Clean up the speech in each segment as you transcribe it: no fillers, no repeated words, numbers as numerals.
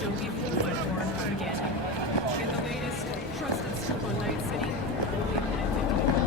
Don't be fooled by foreign propaganda. Get the latest, trusted scoop on Night-Siti, only a minute 50 minutes.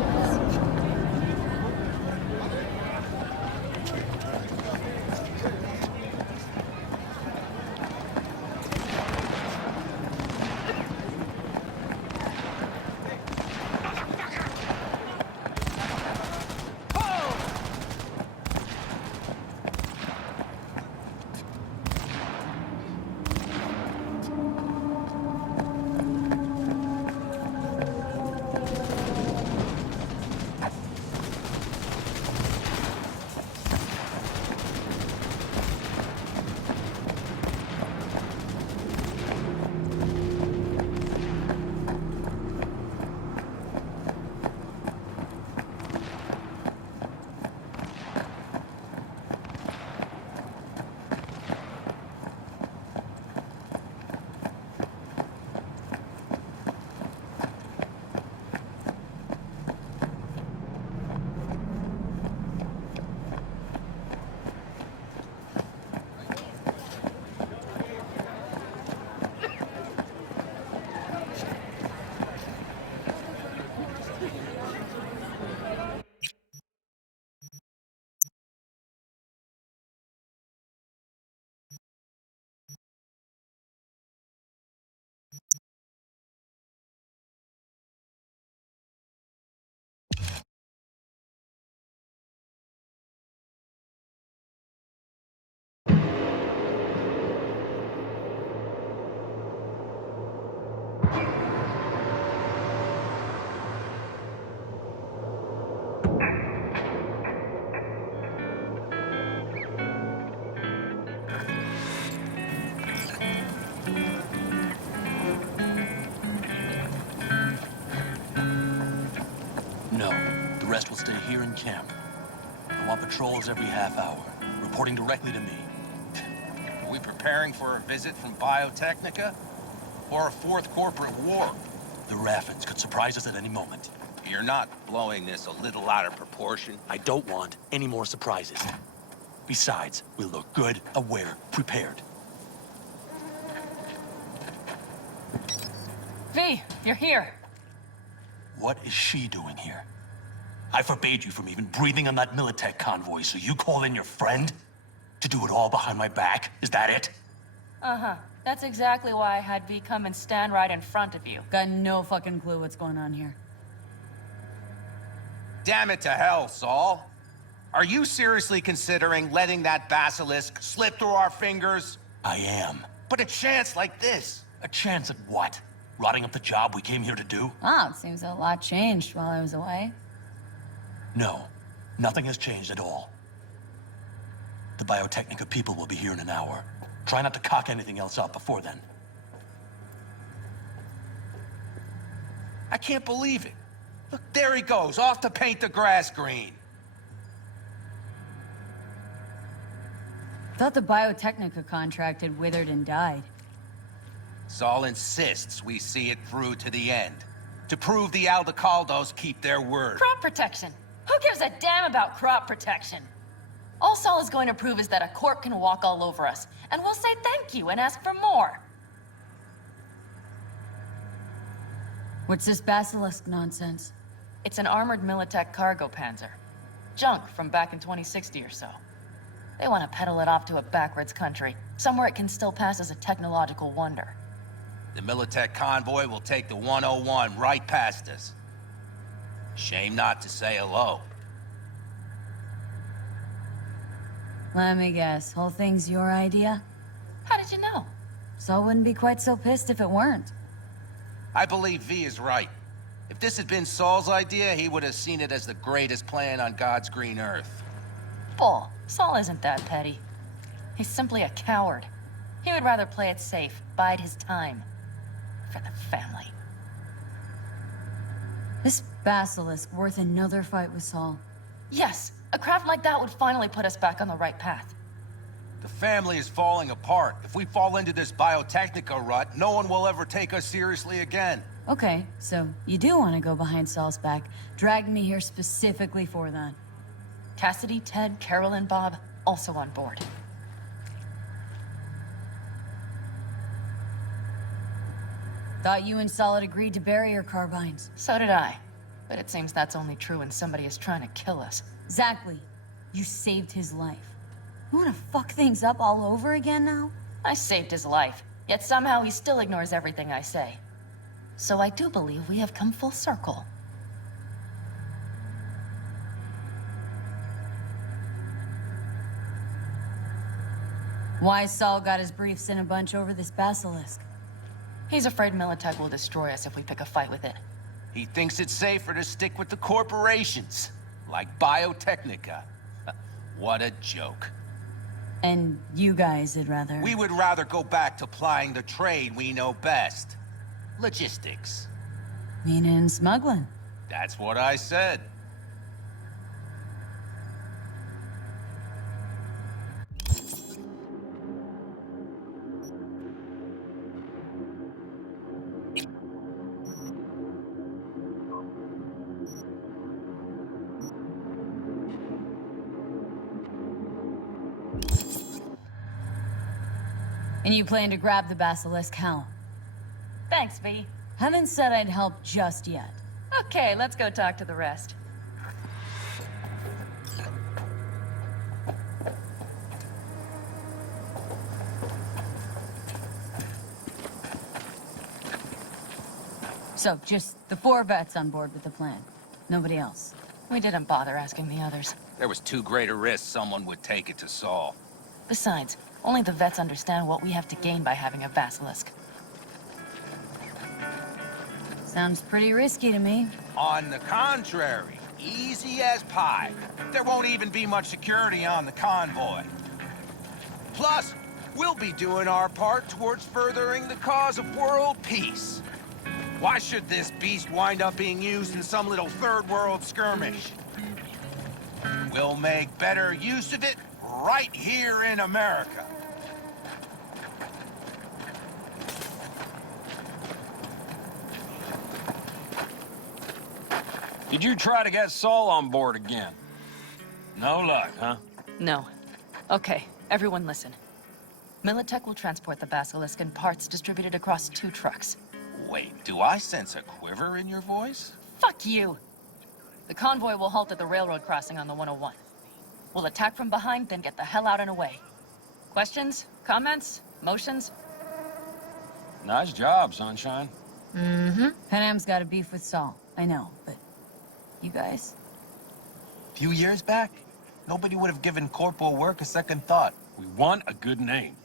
No, the rest will stay here in camp. I want patrols every half hour, reporting directly to me. Are we preparing for a visit from Biotechnica? Or a fourth corporate war? The Raffins could surprise us at any moment. You're not blowing this a little out of proportion? I don't want any more surprises. Besides, we look good, aware, prepared. V, you're here. What is she doing here? I forbade you from even breathing on that Militech convoy, so you call in your friend? To do it all behind my back? Is that it? Uh-huh. That's exactly why I had V come and stand right in front of you. Got no fucking clue what's going on here. Damn it to hell, Saul. Are you seriously considering letting that basilisk slip through our fingers? I am. But a chance like this. A chance at what? Rotting up the job we came here to do? Wow, it seems a lot changed while I was away. No, nothing has changed at all. The Biotechnica people will be here in an hour. Try not to cock anything else up before then. I can't believe it. Look, there he goes, off to paint the grass green. Thought the Biotechnica contract had withered and died. Saul insists we see it through to the end. To prove the Aldecaldos keep their word. Crop protection. Who gives a damn about crop protection? All Saul is going to prove is that a court can walk all over us, and we'll say thank you and ask for more. What's this basilisk nonsense? It's an armored Militech cargo panzer. Junk from back in 2060 or so. They want to peddle it off to a backwards country, somewhere it can still pass as a technological wonder. The Militech convoy will take the 101 right past us. Shame not to say hello. Let me guess, whole thing's your idea? How did you know? Saul wouldn't be quite so pissed if it weren't. I believe V is right. If this had been Saul's idea, he would have seen it as the greatest plan on God's green earth. Bull. Saul isn't that petty. He's simply a coward. He would rather play it safe, bide his time. For the family. This basilisk worth another fight with Saul. Yes, a craft like that would finally put us back on the right path. The family is falling apart. If we fall into this Biotechnica rut, no one will ever take us seriously again. Okay, so you do want to go behind Saul's back, drag me here specifically for that. Cassidy, Ted, Carol, and Bob also on board. Thought you and Solid agreed to bury your carbines. So did I. But it seems that's only true when somebody is trying to kill us. Exactly. You saved his life. You wanna fuck things up all over again now? I saved his life, yet somehow he still ignores everything I say. So I do believe we have come full circle. Why Saul got his briefs in a bunch over this basilisk? He's afraid Militech will destroy us if we pick a fight with it. He thinks it's safer to stick with the corporations, like Biotechnica. What a joke. And you guys would rather... We would rather go back to plying the trade we know best. Logistics. Meaning smuggling. That's what I said. And you plan to grab the basilisk how? Thanks, V. Haven't said I'd help just yet. Okay, let's go talk to the rest. So, just the 4 vets on board with the plan. Nobody else. We didn't bother asking the others. There was too great a risk someone would take it to Saul. Besides, only the vets understand what we have to gain by having a basilisk. Sounds pretty risky to me. On the contrary, easy as pie. There won't even be much security on the convoy. Plus, we'll be doing our part towards furthering the cause of world peace. Why should this beast wind up being used in some little third world skirmish? We'll make better use of it right here in America. Did you try to get Saul on board again? No luck, huh? No. Okay, everyone listen. Militech will transport the basilisk in parts distributed across 2 trucks. Wait, do I sense a quiver in your voice? Fuck you! The convoy will halt at the railroad crossing on the 101. We'll attack from behind, then get the hell out and away. Questions? Comments? Motions? Nice job, Sunshine. Panam's got a beef with Saul. I know, but... you guys? A few years back, nobody would have given corporal work a second thought. We want a good name.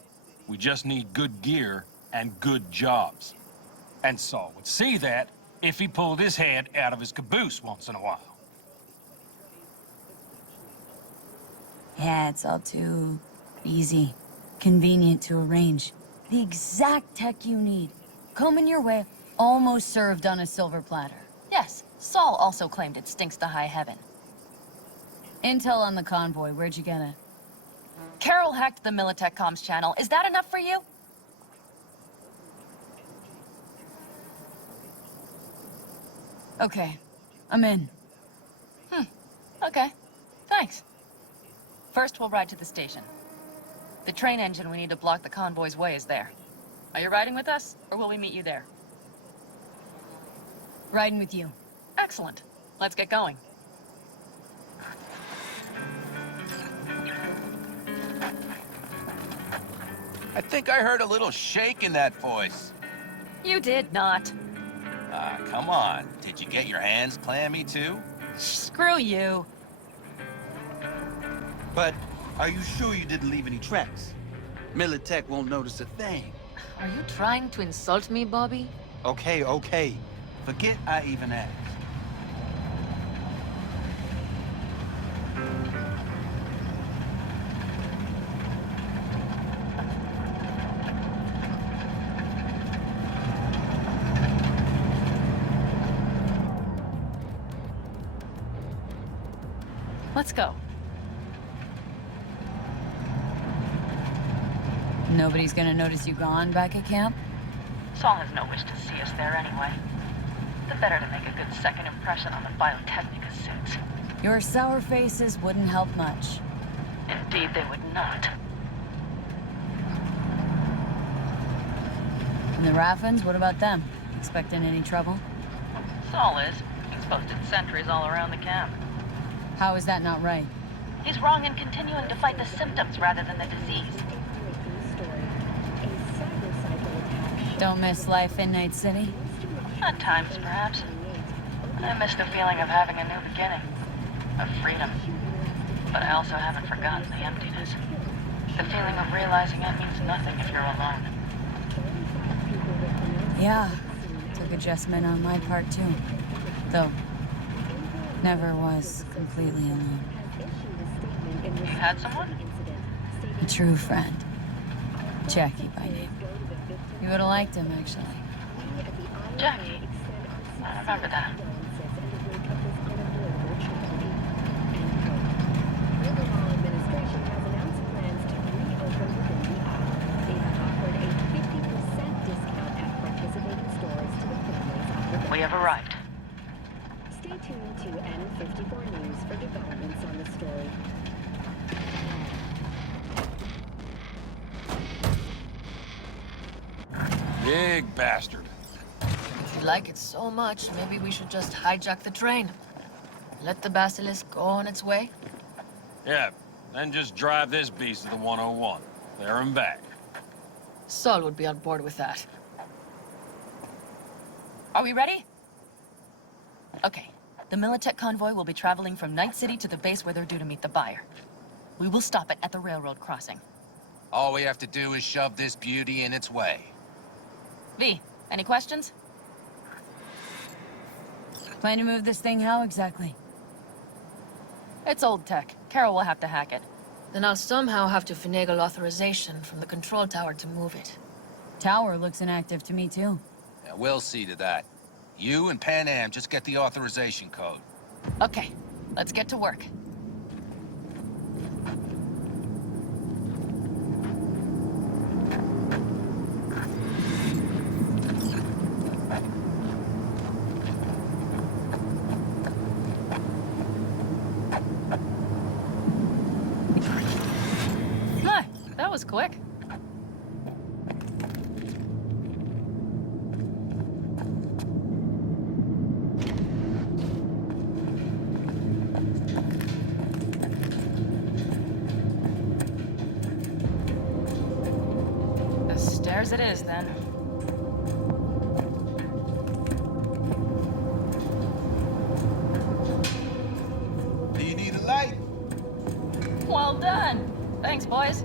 We just need good gear and good jobs. And Saul would see that if he pulled his head out of his caboose once in a while. Yeah, it's all too... easy. Convenient to arrange. The exact tech you need. Coming your way, almost served on a silver platter. Yes, Saul also claimed it stinks to high heaven. Intel on the convoy, where'd you get it? Carol hacked the Militech comms channel. Is that enough for you? Okay, I'm in. Okay, thanks. First, we'll ride to the station. The train engine we need to block the convoy's way is there. Are you riding with us, or will we meet you there? Riding with you. Excellent. Let's get going. I think I heard a little shake in that voice. You did not. Ah, come on. Did you get your hands clammy too? Screw you. But are you sure you didn't leave any tracks? Militech won't notice a thing. Are you trying to insult me, Bobby? Okay. Forget I even asked. Let's go. Nobody's gonna notice you gone back at camp? Saul has no wish to see us there anyway. The better to make a good second impression on the Biotechnica suits. Your sour faces wouldn't help much. Indeed, they would not. And the Raffins, what about them? Expecting any trouble? Saul is. He's posted sentries all around the camp. How is that not right? He's wrong in continuing to fight the symptoms rather than the disease. Don't miss life in Night-City? At times, perhaps. I miss the feeling of having a new beginning. Of freedom. But I also haven't forgotten the emptiness. The feeling of realizing it means nothing if you're alone. Yeah, took adjustment on my part too. Though, never was completely alone. You had someone? A true friend. Jackie by name. You would've liked him, actually. Jackie. I remember that. We have arrived. Stay tuned to N54 News for developments on the story. Big bastard. If you like it so much, maybe we should just hijack the train. Let the basilisk go on its way. Yeah, then just drive this beast to the 101. There and back. Saul would be on board with that. Are we ready? Okay. The Militech convoy will be traveling from Night-City to the base where they're due to meet the buyer. We will stop it at the railroad crossing. All we have to do is shove this beauty in its way. V, any questions? Plan to move this thing how exactly? It's old tech. Carol will have to hack it. Then I'll somehow have to finagle authorization from the control tower to move it. Tower looks inactive to me too. Yeah, we'll see to that. You and Pan Am just get the authorization code. Okay, let's get to work. Huh, that was quick. Stairs it is, then. Do you need a light? Well done. Thanks, boys.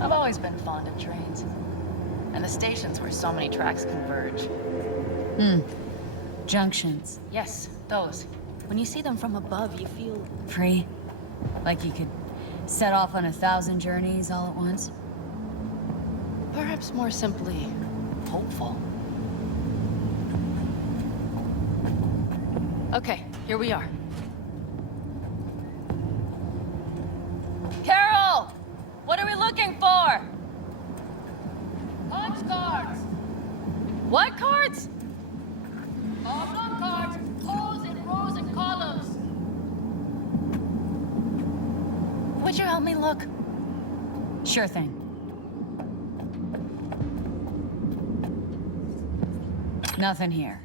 I've always been fond of trains. And the stations where so many tracks converge. Junctions. Yes, those. When you see them from above, you feel... Free. Like you could set off on 1,000 journeys all at once. perhaps more simply, hopeful. Okay, here we are. Carol! What are we looking for? Punch cards! What cards? Oblong cards, pose in rows and columns. Would you help me look? Sure thing. Nothing here.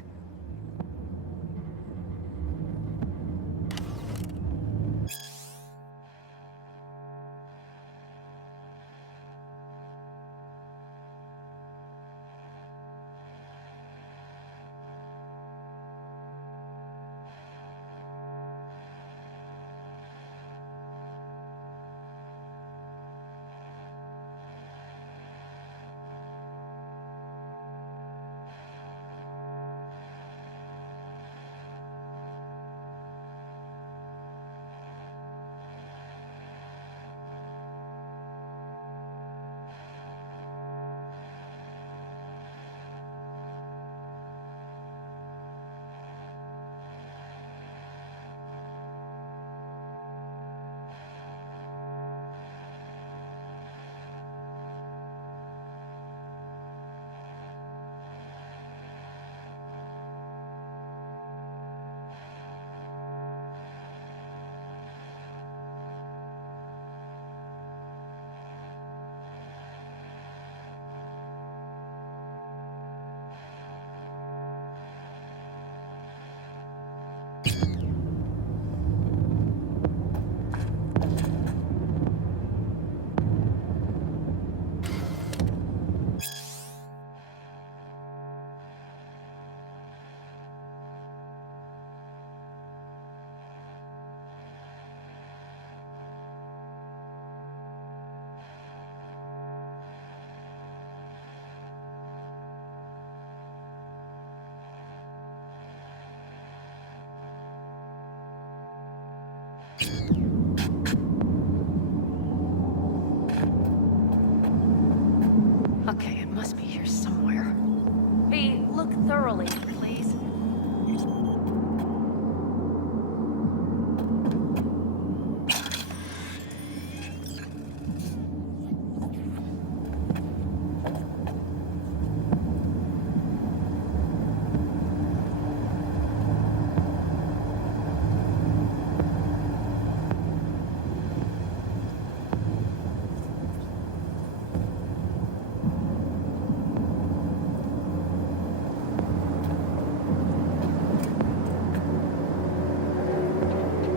Okay, it must be here somewhere. V, look thoroughly, please.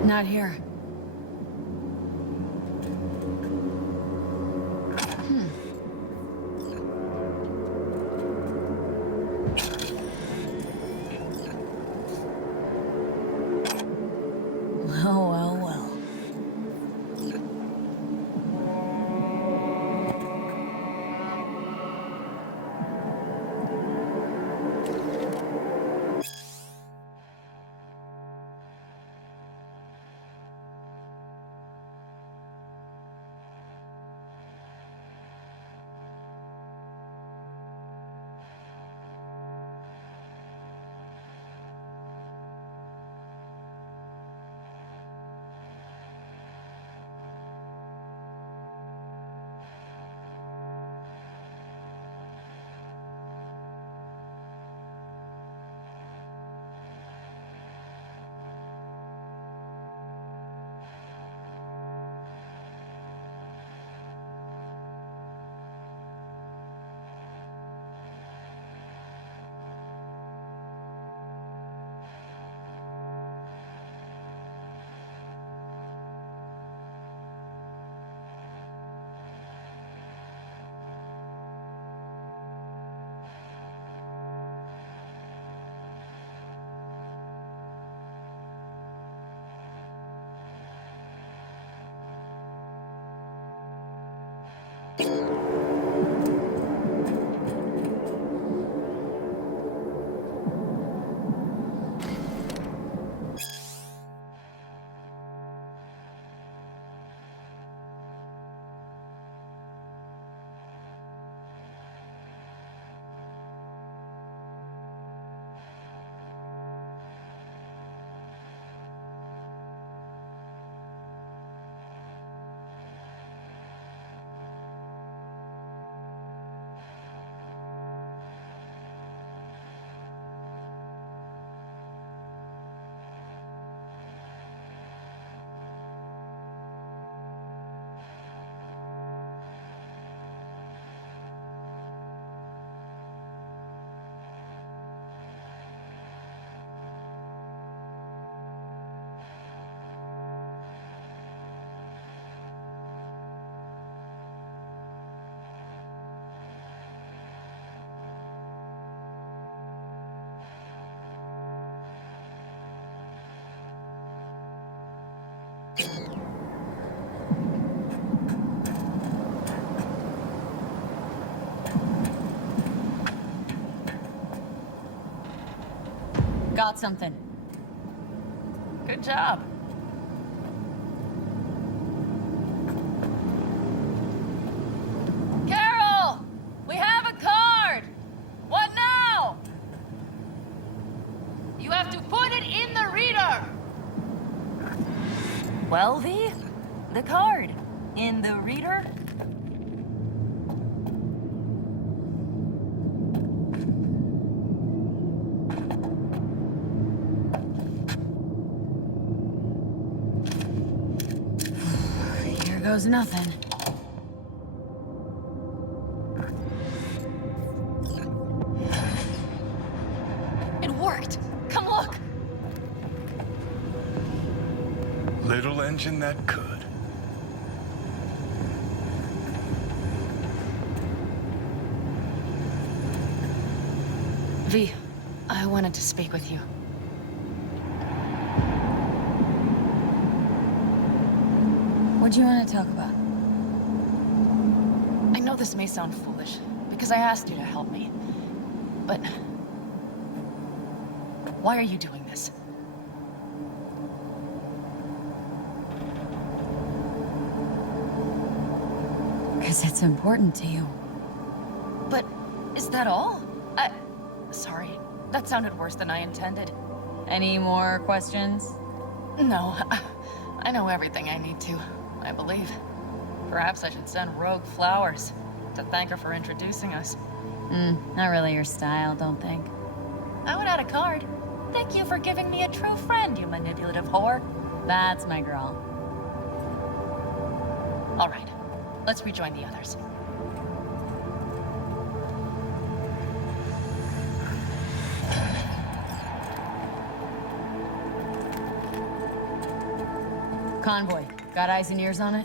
Not here. Well, well, well. Got something. Good job. Carol! We have a card! What now? You have to put it in the reader! Well, V, the card. In the reader? Here goes nothing. It worked! Come look! Little engine that could. V, I wanted to speak with you. What do you want to talk about? I know this may sound foolish, because I asked you to help me. But why are you doing this? Because it's important to you. But is that all? Sorry. That sounded worse than I intended. Any more questions? No, I know everything I need to, I believe. Perhaps I should send Rogue flowers to thank her for introducing us. Not really your style, don't think. I would add a card. Thank you for giving me a true friend, you manipulative whore. That's my girl. All right, let's rejoin the others. Convoy, got eyes and ears on it?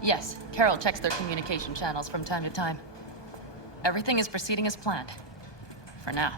Yes, Carol checks their communication channels from time to time. Everything is proceeding as planned. For now.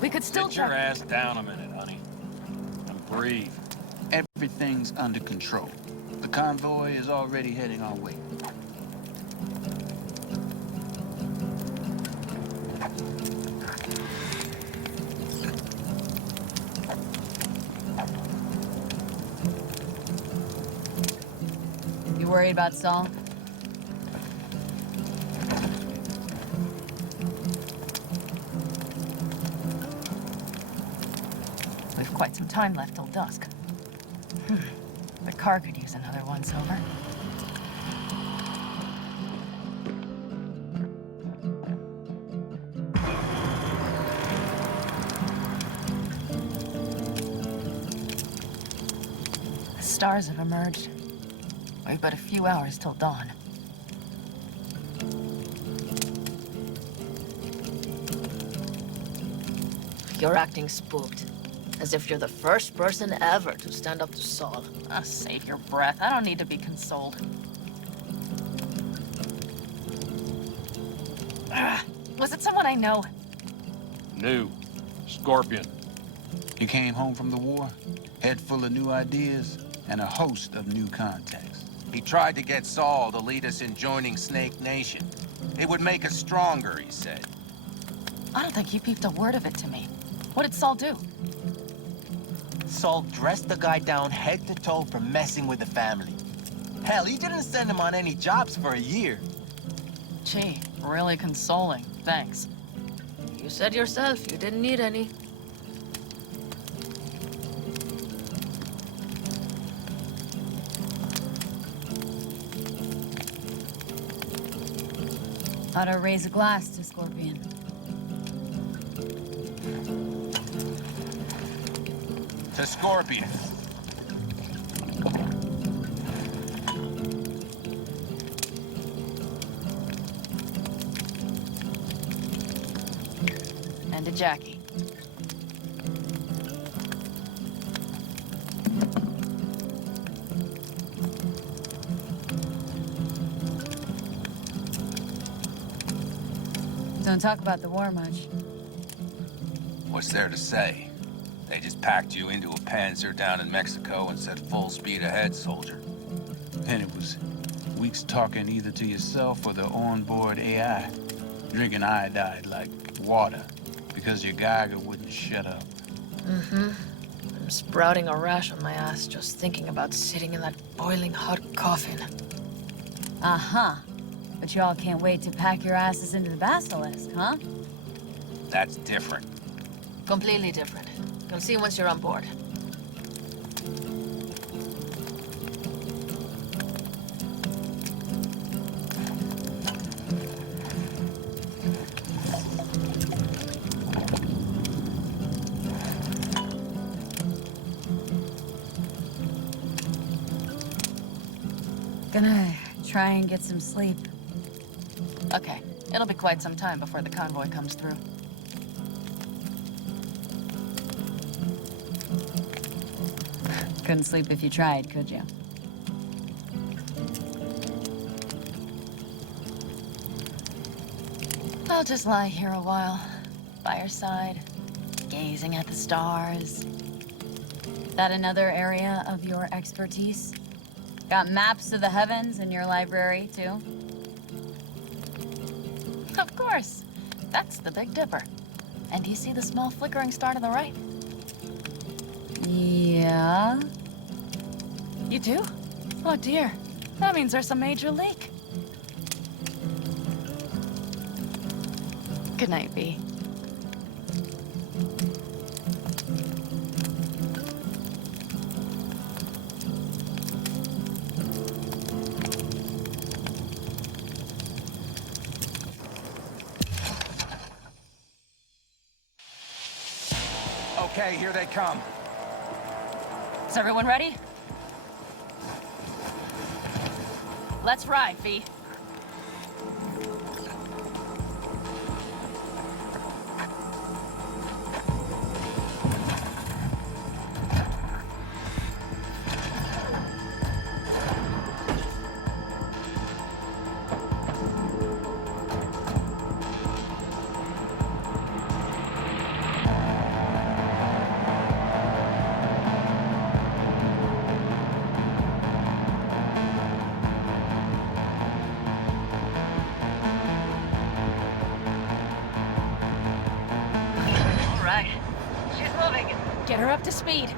We could still Sit your check. ass down a minute, honey. And breathe. Everything's under control. The convoy is already heading our way. You worried about Saul? We've quite some time left till dusk. The car could use another once-over. The stars have emerged. We've but a few hours till dawn. You're acting spooked. As if you're the first person ever to stand up to Saul. Oh, save your breath. I don't need to be consoled. Was it someone I know? New. Scorpion. You came home from the war, head full of new ideas, and a host of new contacts. He tried to get Saul to lead us in joining Snake Nation. It would make us stronger, he said. I don't think he peeped a word of it to me. What did Saul do? Saul dressed the guy down head to toe for messing with the family. Hell, he didn't send him on any jobs for a year. Gee, really consoling. Thanks. You said yourself you didn't need any. Ought to raise a glass to Scorpion. To Scorpion. And to Jackie. Don't talk about the war much. What's there to say? They just packed you into a panzer down in Mexico and said full speed ahead, soldier. Then it was weeks talking either to yourself or the onboard AI, drinking iodide like water because your Geiger wouldn't shut up. I'm sprouting a rash on my ass just thinking about sitting in that boiling hot coffin. Uh-huh. But y'all can't wait to pack your asses into the basilisk, huh? That's different. Completely different. You'll see once you're on board. Gonna try and get some sleep. Okay, it'll be quite some time before the convoy comes through. Couldn't sleep if you tried, could you? I'll just lie here a while, by your side, gazing at the stars. That another area of your expertise? Got maps of the heavens in your library, too? Of course. That's the Big Dipper. And do you see the small flickering star to the right? Yeah? You do? Oh dear. That means there's a major leak. Good night, V. Okay, here they come. Is everyone ready? Let's ride, V. Get her up to speed.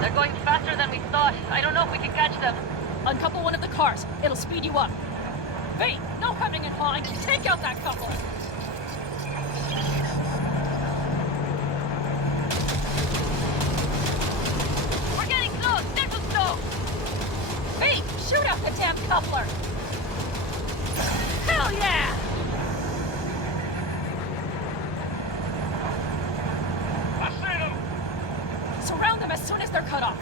They're going faster than we thought. I don't know if we can catch them. Uncouple one of the cars. It'll speed you up. Hey, no hemming and hawing. Take out that couple. Shoot up the damn coupler! Hell yeah! I see them! Surround them as soon as they're cut off.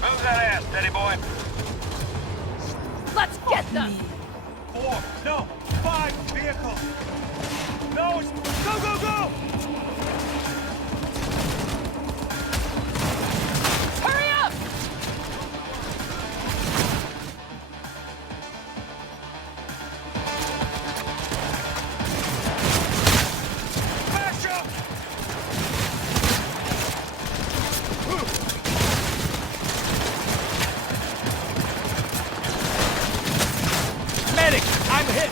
Move that ass, steady boy. Let's get them! 4, no, 5 vehicles. No, it's... Go, go, go! Hurry up! Smash up! Medic, I'm hit.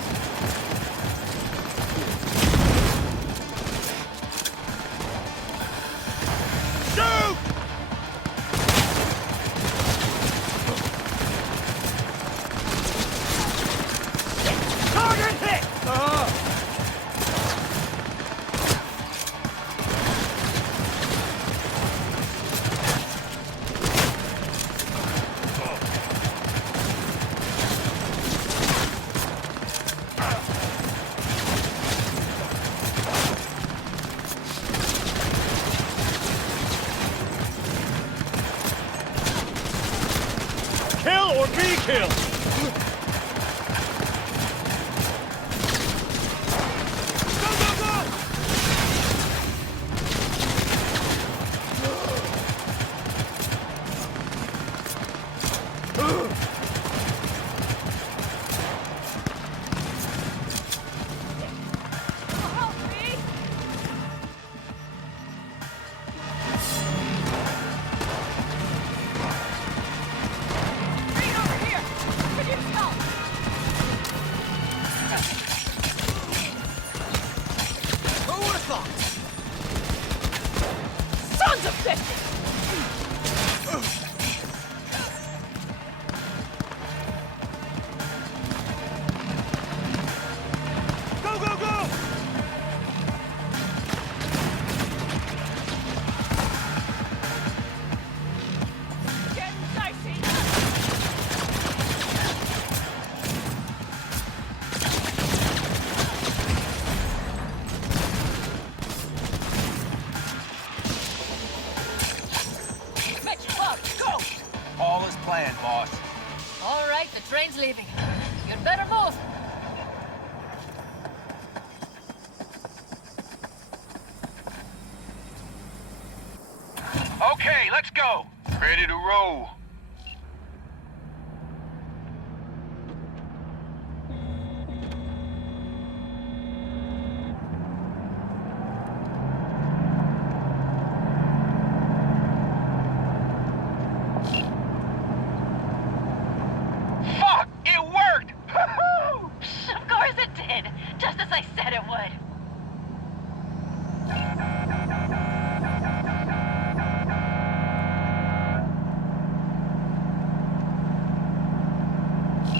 Shoot! Target hit! Kill or be killed! Go, go, go! thought! Sons of bitches! Go, go, go! Getting dicey! Mitch, Bob, go! All is planned, boss. All right, the train's leaving. You'd better move. Okay, let's go. Ready to roll. Fuck! It worked! Woohoo! Of course it did, just as I said it would.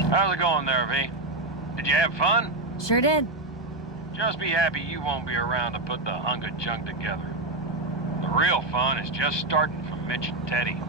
How's it going there, V? Did you have fun? Sure did. Just be happy you won't be around to put the hunk of junk together. The real fun is just starting for Mitch and Teddy.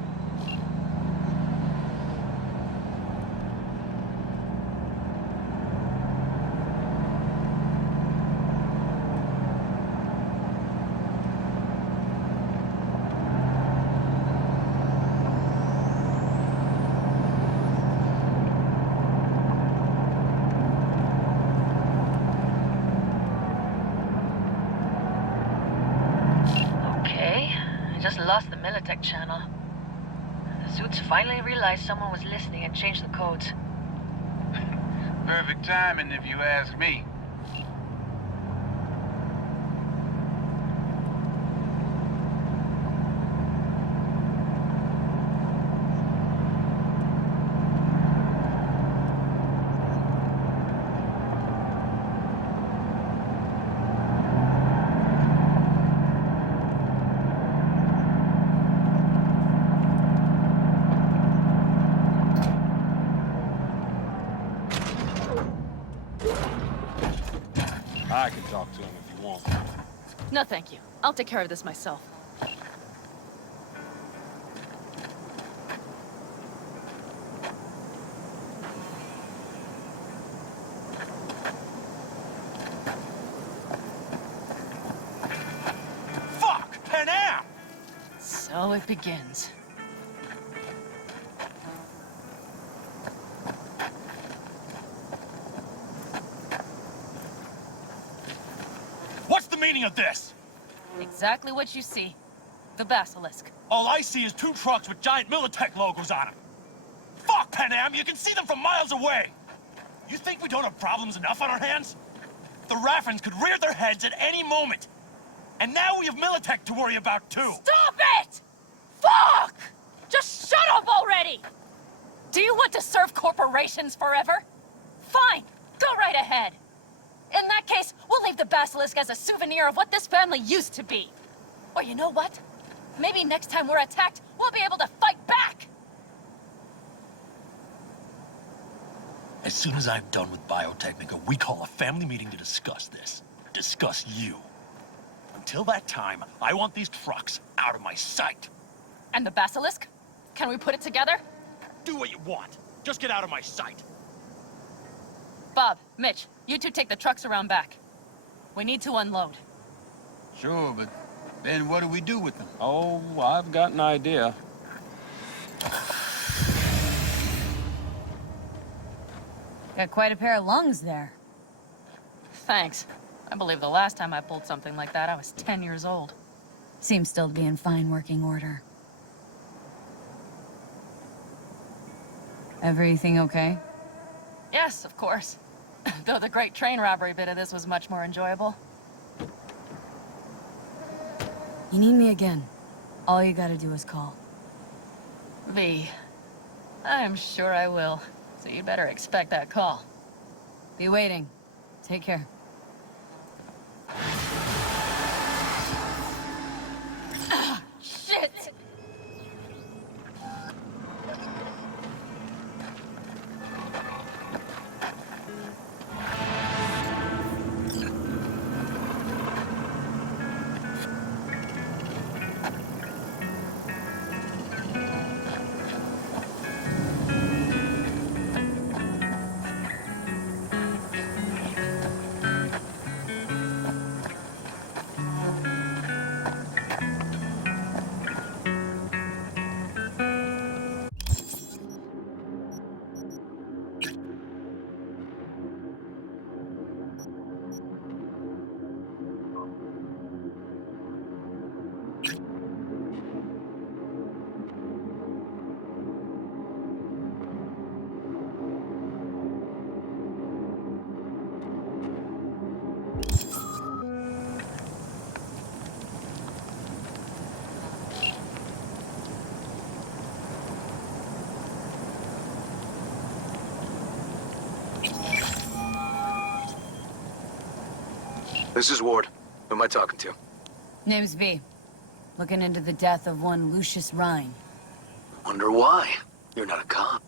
Okay, I just lost the Militech channel. The suits finally realized someone was listening and changed the codes. Perfect timing, if you ask me. I can talk to him if you want. No, thank you. I'll take care of this myself. Fuck! Panam! So it begins. What's the meaning of this? Exactly what you see. The basilisk. All I see is 2 trucks with giant Militech logos on them. Fuck, Panam! You can see them from miles away! You think we don't have problems enough on our hands? The Raffens could rear their heads at any moment. And now we have Militech to worry about, too. Stop it! Fuck! Just shut up already! Do you want to serve corporations forever? Fine, go right ahead. In that case, we'll leave the basilisk as a souvenir of what this family used to be. Or you know what? Maybe next time we're attacked, we'll be able to fight back! As soon as I'm done with Biotechnica, we call a family meeting to discuss this. Discuss you. Until that time, I want these trucks out of my sight. And the basilisk? Can we put it together? Do what you want. Just get out of my sight. Bob, Mitch, you two take the trucks around back. We need to unload. Sure, but then what do we do with them? Oh, I've got an idea. Got quite a pair of lungs there. Thanks. I believe the last time I pulled something like that, I was 10 years old. Seems still to be in fine working order. Everything okay? Yes, of course. Though the great train robbery bit of this was much more enjoyable. You need me again. All you gotta do is call. V. I'm sure I will. So you'd better expect that call. Be waiting. Take care. This is Ward. Who am I talking to? Name's V. Looking into the death of one Lucius Rhine. Wonder why? You're not a cop.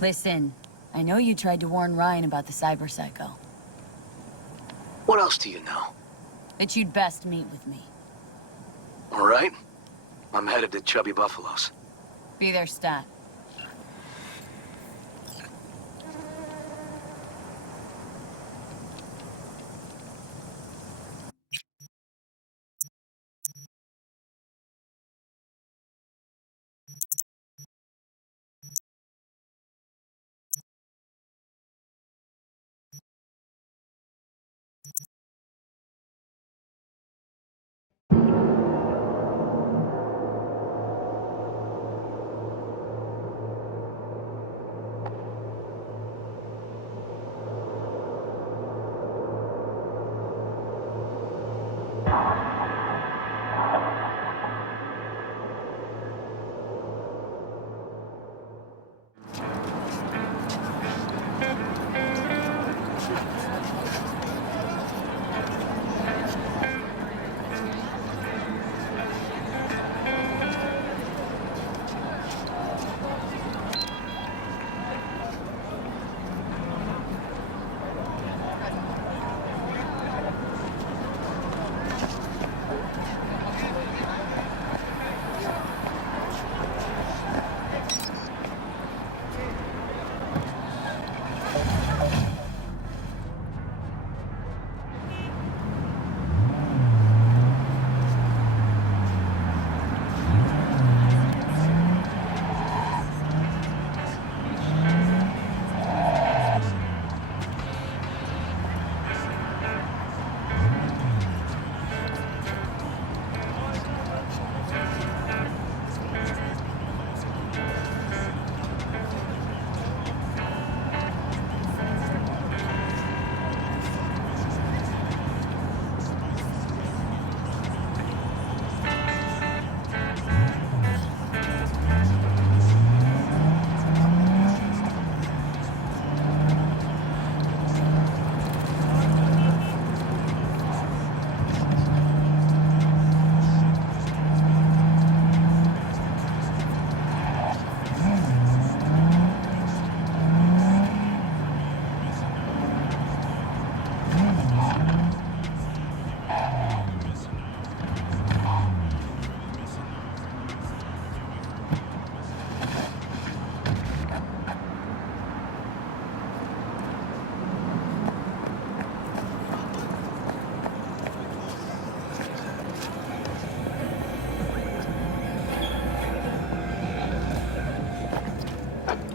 Listen, I know you tried to warn Ryan about the cyber psycho. What else do you know? That you'd best meet with me. All right. I'm headed to Chubby Buffalo's. Be there, stat.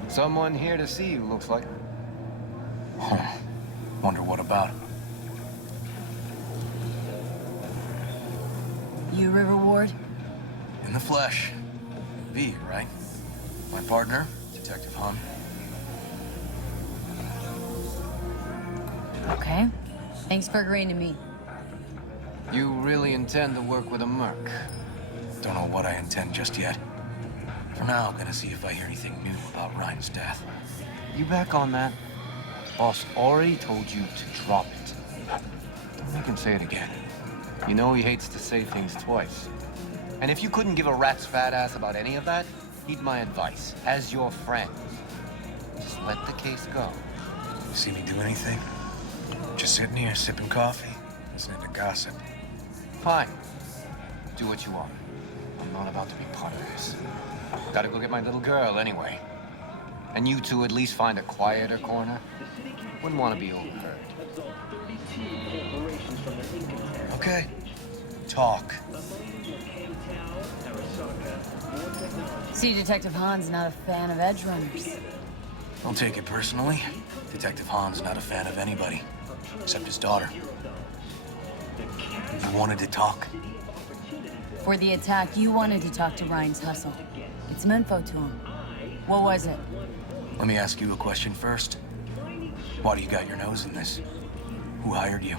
Someone here to see you, looks like. Wonder what about it. You River Ward? In the flesh. V, right? My partner, Detective Hunt. Okay. Thanks for agreeing to meet. You really intend to work with a merc? Don't know what I intend just yet. For now, I'm gonna see if I hear anything new about Ryan's death. You back on that? Boss already told you to drop it. Don't make him say it again. You know he hates to say things twice. And if you couldn't give a rat's fat ass about any of that, heed my advice. As your friend, just let the case go. You see me do anything? Just sitting here, sipping coffee, listening to gossip. Fine. Do what you want. I'm not about to be part of this. Gotta go get my little girl anyway. And you two at least find a quieter corner. Wouldn't want to be overheard. Okay. Talk. See, Detective Han's not a fan of edge runners. Don't take it personally. Detective Han's not a fan of anybody, except his daughter. You wanted to talk? For the attack, you wanted to talk to Ryan's hustle. Get some info to him. What was it? Let me ask you a question first. Why do you got your nose in this? Who hired you?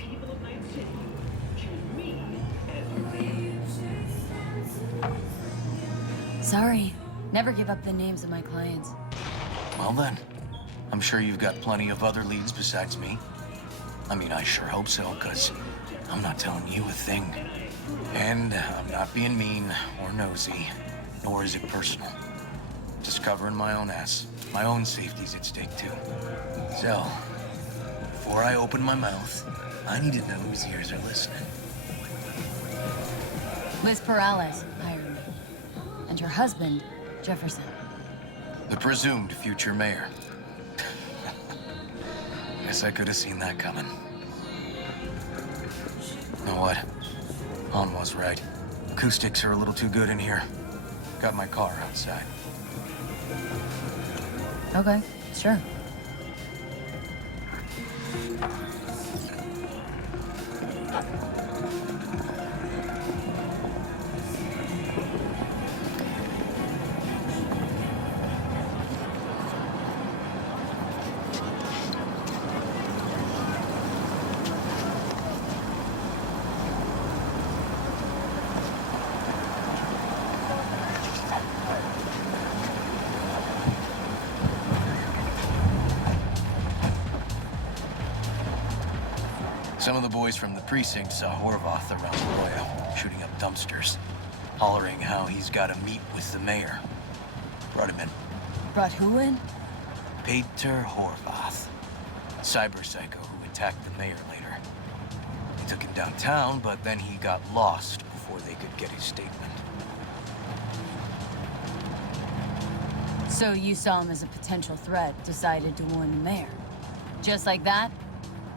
Sorry. Never give up the names of my clients. Well then, I'm sure you've got plenty of other leads besides me. I mean, I sure hope so, because I'm not telling you a thing. And I'm not being mean or nosy, nor is it personal. Just covering my own ass. My own safety's at stake, too. So, before I open my mouth, I need to know whose ears are listening. Liz Perales hired me. And your husband, Jefferson. The presumed future mayor. Guess I could have seen that coming. You know what? Han was right. Acoustics are a little too good in here. Got my car outside. Okay, sure. Some of the boys from the precinct saw Horvath around Arroyo, shooting up dumpsters, hollering how he's got to meet with the mayor. Brought him in. Brought who in? Peter Horvath, cyber psycho who attacked the mayor later. They took him downtown, but then he got lost before they could get his statement. So you saw him as a potential threat, decided to warn the mayor. Just like that?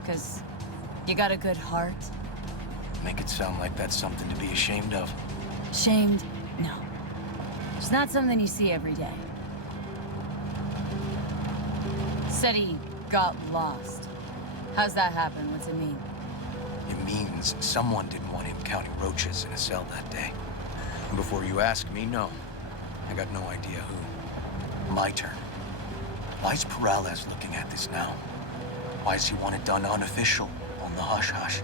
Because you got a good heart? Make it sound like that's something to be ashamed of. Shamed? No. It's not something you see every day. Said he got lost. How's that happen? What's it mean? It means someone didn't want him counting roaches in a cell that day. And before you ask me, no. I got no idea who. My turn. Why's Perales looking at this now? Why does he want it done unofficial, on the hush-hush?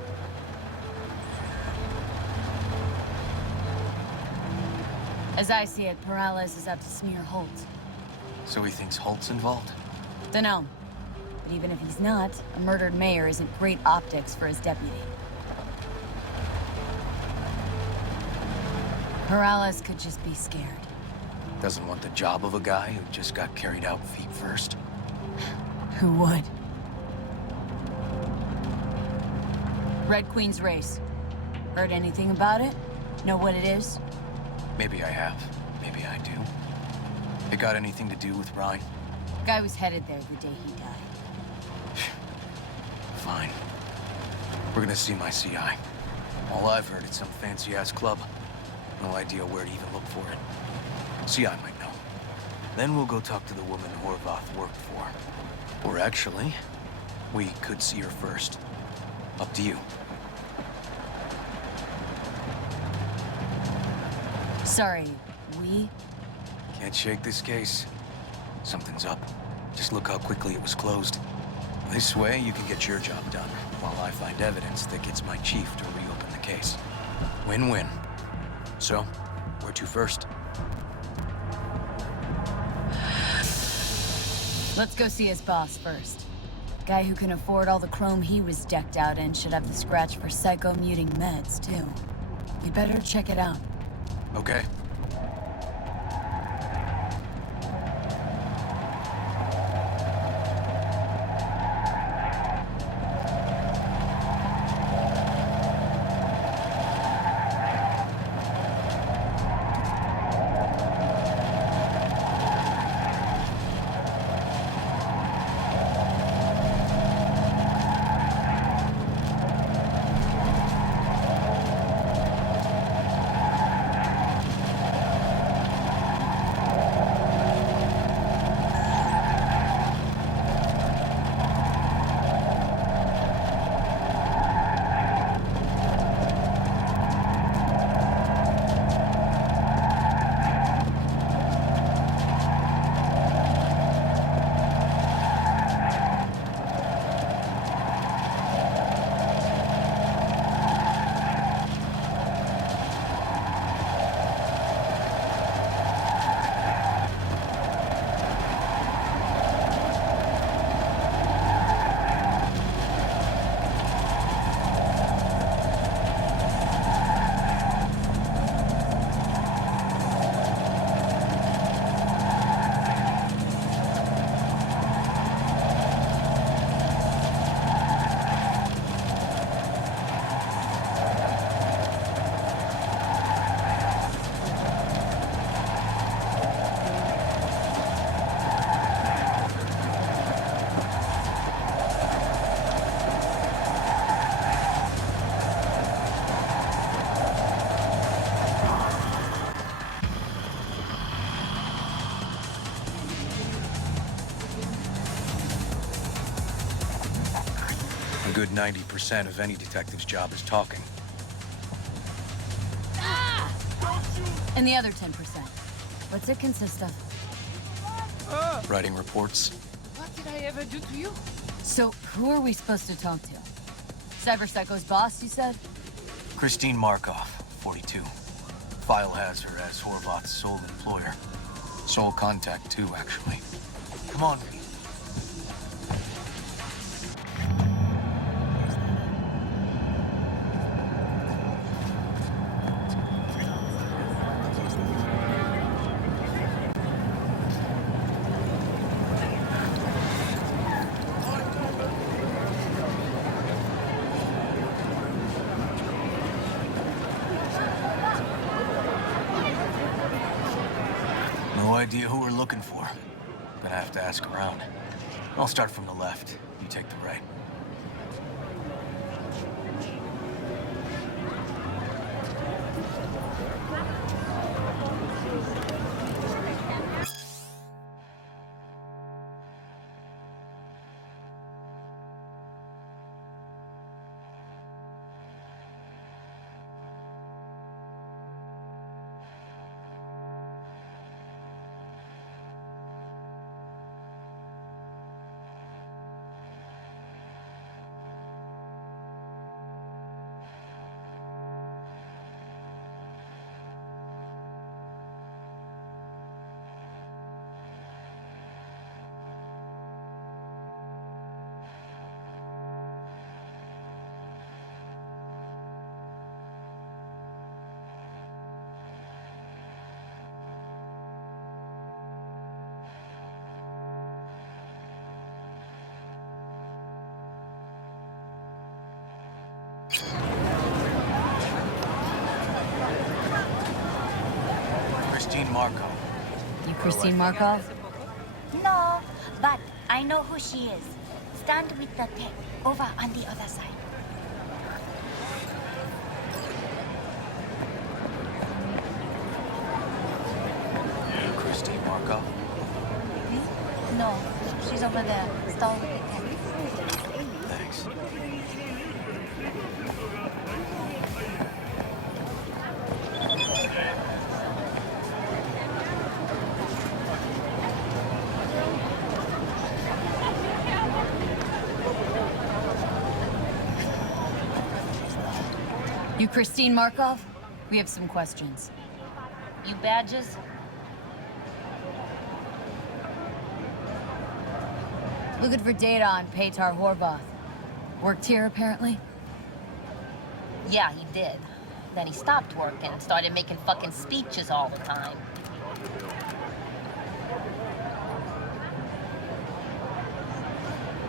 As I see it, Perales is up to smear Holt. So he thinks Holt's involved? Dunno. But even if he's not, a murdered mayor isn't great optics for his deputy. Perales could just be scared. Doesn't want the job of a guy who just got carried out feet first? Who would? Red Queen's race. Heard anything about it? Know what it is? Maybe I have. Maybe I do. It got anything to do with Ryan? Guy was headed there the day he died. Fine. We're gonna see my CI. All I've heard is some fancy-ass club. No idea where to even look for it. CI might know. Then we'll go talk to the woman Horvath worked for. Or actually, we could see her first. Up to you. Sorry, we? Can't shake this case. Something's up. Just look how quickly it was closed. This way, you can get your job done, while I find evidence that gets my chief to reopen the case. Win-win. So, where to first? Let's go see his boss first. Guy who can afford all the chrome he was decked out in should have the scratch for psycho-muting meds, too. We better check it out. Okay. A good 90% of any detective's job is talking. And the other 10%? What's it consist of? Writing reports. What did I ever do to you? So, who are we supposed to talk to? Cyber Psycho's boss, you said? Christine Markov, 42. File has her as Horvath's sole employer. Sole contact, too, actually. Come on. No idea who we're looking for. Gonna have to ask around. I'll start from the left. You take the right. Christine Markov. You Christine Markov? No, but I know who she is. Stand with the tech over on the other side. You Christine Markov? No, she's over there. Stall with the tech. Thanks. You Christine Markov? We have some questions. You badges? Looking for data on Petar Horvath. Worked here, apparently? Yeah, he did. Then he stopped working and started making fucking speeches all the time.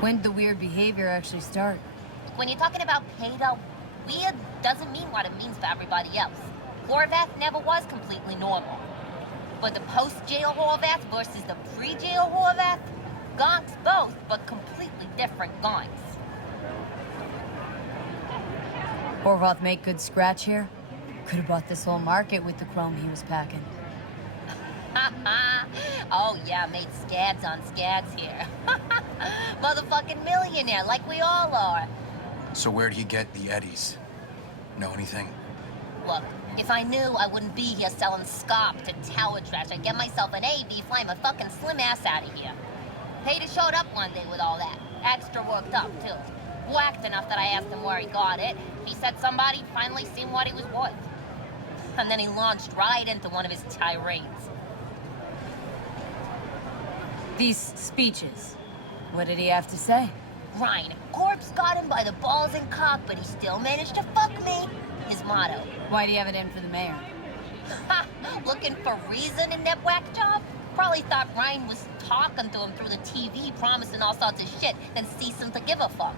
When did the weird behavior actually start? When you're talking about Petar, weird doesn't mean what it means for everybody else. Horvath never was completely normal. But the post-jail Horvath versus the pre-jail Horvath? Gonks both, but completely different gonks. Horvath make good scratch here? Could have bought this whole market with the chrome he was packing. Oh yeah, made scads on scads here. Motherfucking millionaire, like we all are. So where'd he get the eddies? Know anything? Look, if I knew, I wouldn't be here selling scop to tower trash. I'd get myself an AV, fly my fucking slim ass out of here. Peter showed up one day with all that. Extra worked up, too. Whacked enough that I asked him where he got it. He said somebody finally seen what he was worth. And then he launched right into one of his tirades. These speeches, what did he have to say? Ryan, corpse got him by the balls and cock, but he still managed to fuck me. His motto. Why'd he have it in for the mayor? Ha! Looking for reason in that whack job? Probably thought Ryan was talking to him through the TV, promising all sorts of shit, then ceasing to give a fuck.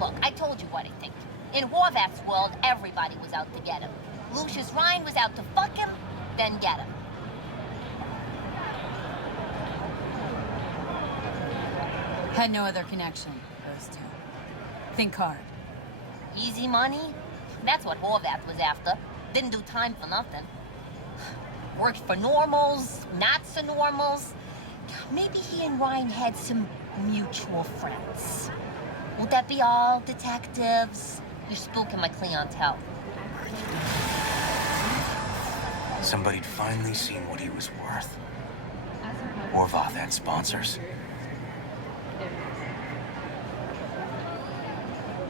Look, I told you what I think. In Horvath's world, everybody was out to get him. Lucius Ryan was out to fuck him, then get him. Had no other connection, those two. Think hard. Easy money? That's what Horvath was after. Didn't do time for nothing. Worked for normals, not so normals. Maybe he and Ryan had some mutual friends. Would that be all, detectives? You're spooking my clientele. Somebody'd finally seen what he was worth. Orvoth had sponsors.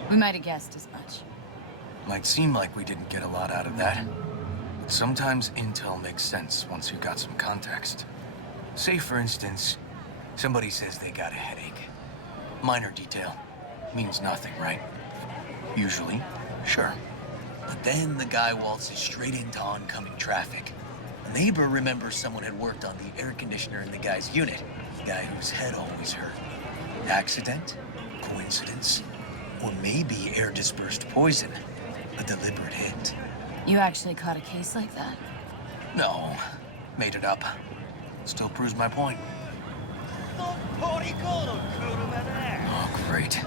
We might have guessed as much. Might seem like we didn't get a lot out of that. But sometimes intel makes sense once you've got some context. Say, for instance, somebody says they got a headache. Minor detail. Means nothing, right? Usually, sure. But then the guy waltzes straight into oncoming traffic. A neighbor remembers someone had worked on the air conditioner in the guy's unit. The guy whose head always hurt. Accident? Coincidence? Or maybe air-dispersed poison. A deliberate hit. You actually caught a case like that? No. Made it up. Still proves my point. Oh, great.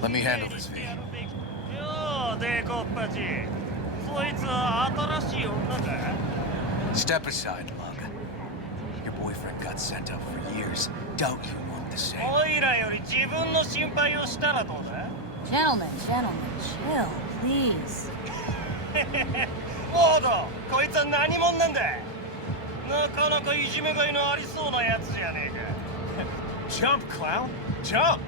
Let me handle this, V. Step aside, Lug. Your boyfriend got sent up for years. Doubt you want the same. Gentlemen, chill, please. Jump, clown! Jump!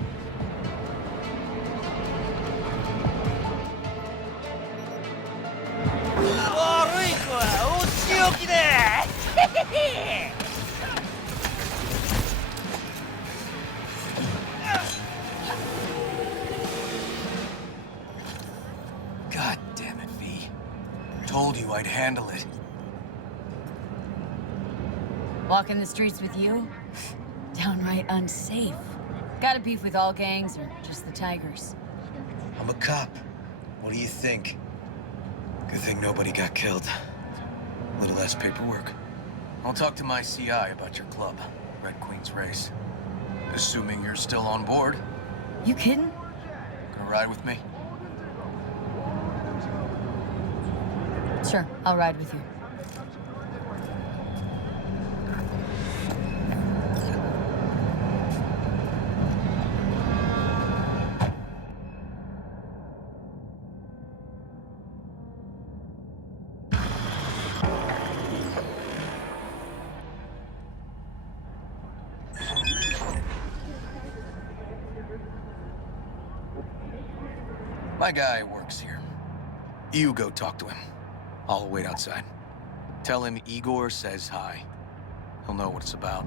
God damn it, V. Told you I'd handle it. Walking the streets with you? Downright unsafe. Got a beef with all gangs or just the Tigers? I'm a cop. What do you think? Good thing nobody got killed. A little less paperwork. I'll talk to my CI about your club, Red Queen's Race. Assuming you're still on board. You kidding? Gonna ride with me? Sure, I'll ride with you. My guy works here. You go talk to him. I'll wait outside. Tell him Igor says hi. He'll know what it's about.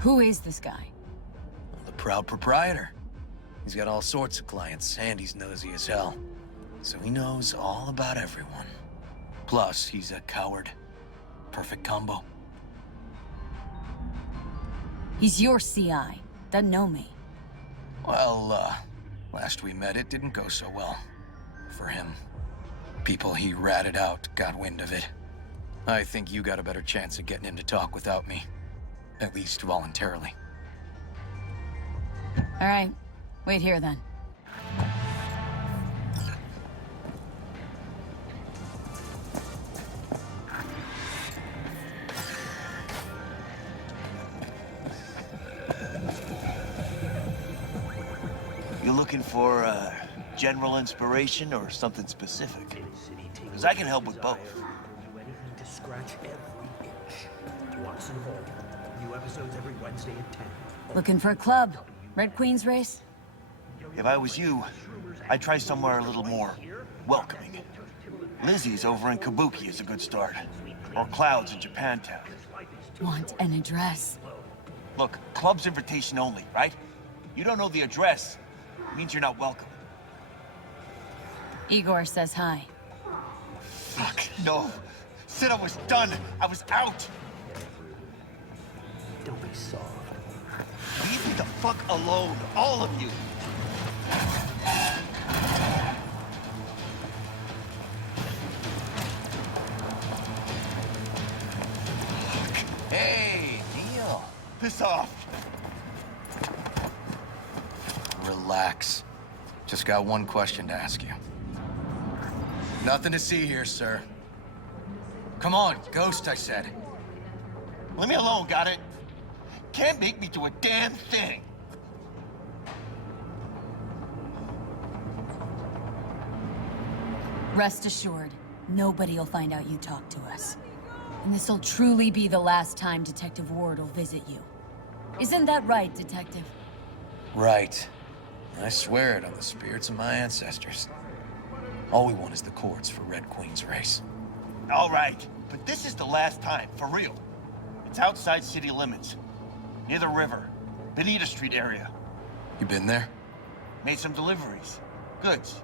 Who is this guy? The proud proprietor. He's got all sorts of clients, and he's nosy as hell. So he knows all about everyone. Plus, he's a coward. Perfect combo. He's your CI. Doesn't know me. Well, last we met, it didn't go so well. For him. People he ratted out got wind of it. I think you got a better chance of getting him to talk without me. At least voluntarily. All right. Wait here, then. You looking for general inspiration or something specific? Because I can help with both. Looking for a club. Red Queen's Race? If I was you, I'd try somewhere a little more welcoming. Lizzie's over in Kabuki is a good start. Or Cloud's in Japantown. Want an address? Look, club's invitation only, right? You don't know the address. Means you're not welcome. Igor says hi. Fuck, no. Said I was done. I was out. Don't be soft. Leave me the fuck alone, all of you. Hey, Neil. Piss off. Relax. Just got one question to ask you. Nothing to see here, sir. Come on, Ghost, I said. Leave me alone, got it? Can't make me do a damn thing. Rest assured, nobody will find out you talked to us. And this'll truly be the last time Detective Ward will visit you. Isn't that right, Detective? Right. I swear it on the spirits of my ancestors. All we want is the courts for Red Queen's race. All right, but this is the last time, for real. It's outside city limits. Near the river. Benita Street area. You been there? Made some deliveries. Goods.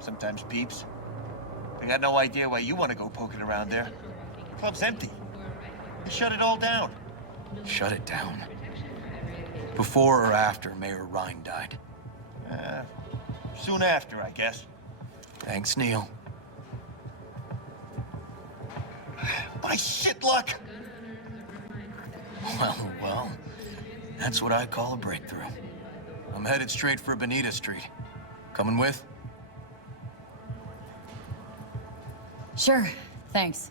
Sometimes peeps. I got no idea why you want to go poking around there. Club's empty. They shut it all down. Shut it down? Before or after Mayor Rhine died? Soon after, I guess. Thanks, Neil. My shit luck! Well, that's what I call a breakthrough. I'm headed straight for Benita Street. Coming with? Sure, thanks.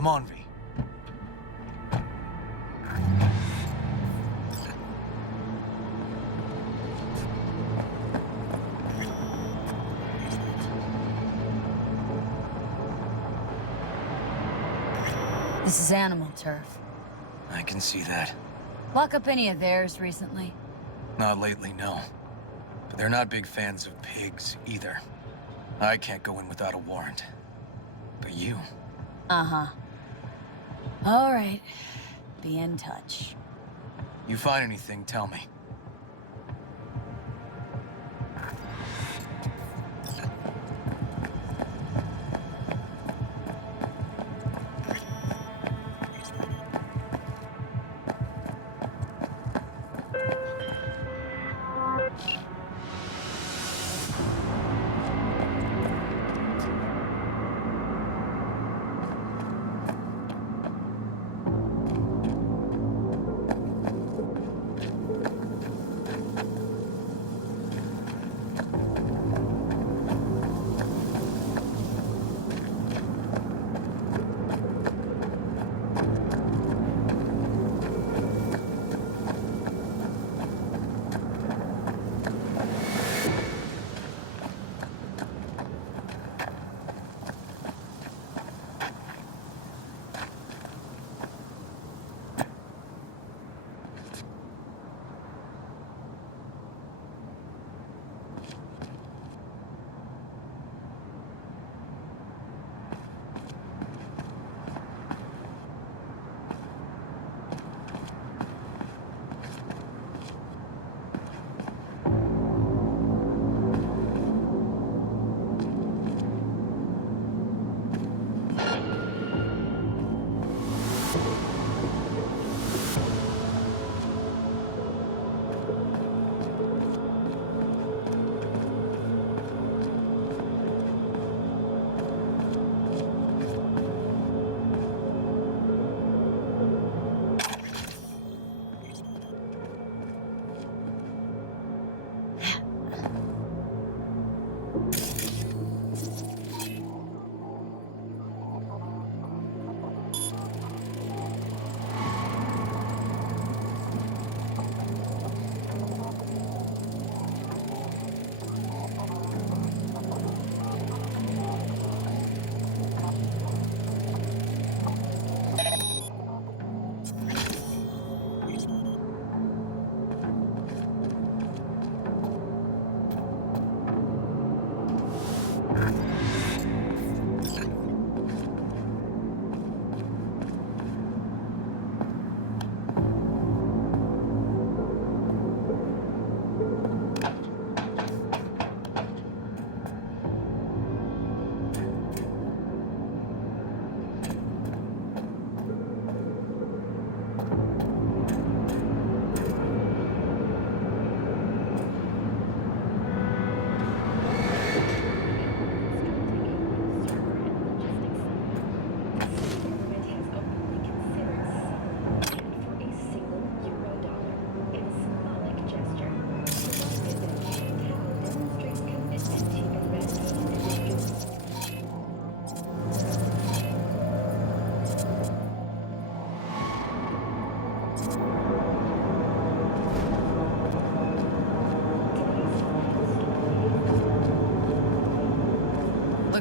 Come on, V. This is animal turf. I can see that. Lock up any of theirs recently? Not lately, no. But they're not big fans of pigs, either. I can't go in without a warrant. But you... Uh-huh. All right. Be in touch. You find anything, tell me.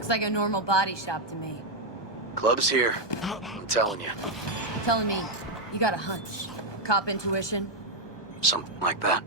Looks like a normal body shop to me. Club's here. I'm telling you. Telling me you got a hunch. Cop intuition? Something like that.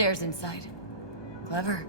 Stairs inside. Clever.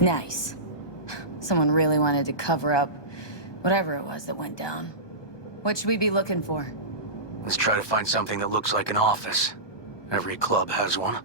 Nice. Someone really wanted to cover up whatever it was that went down. What should we be looking for? Let's try to find something that looks like an office. Every club has one.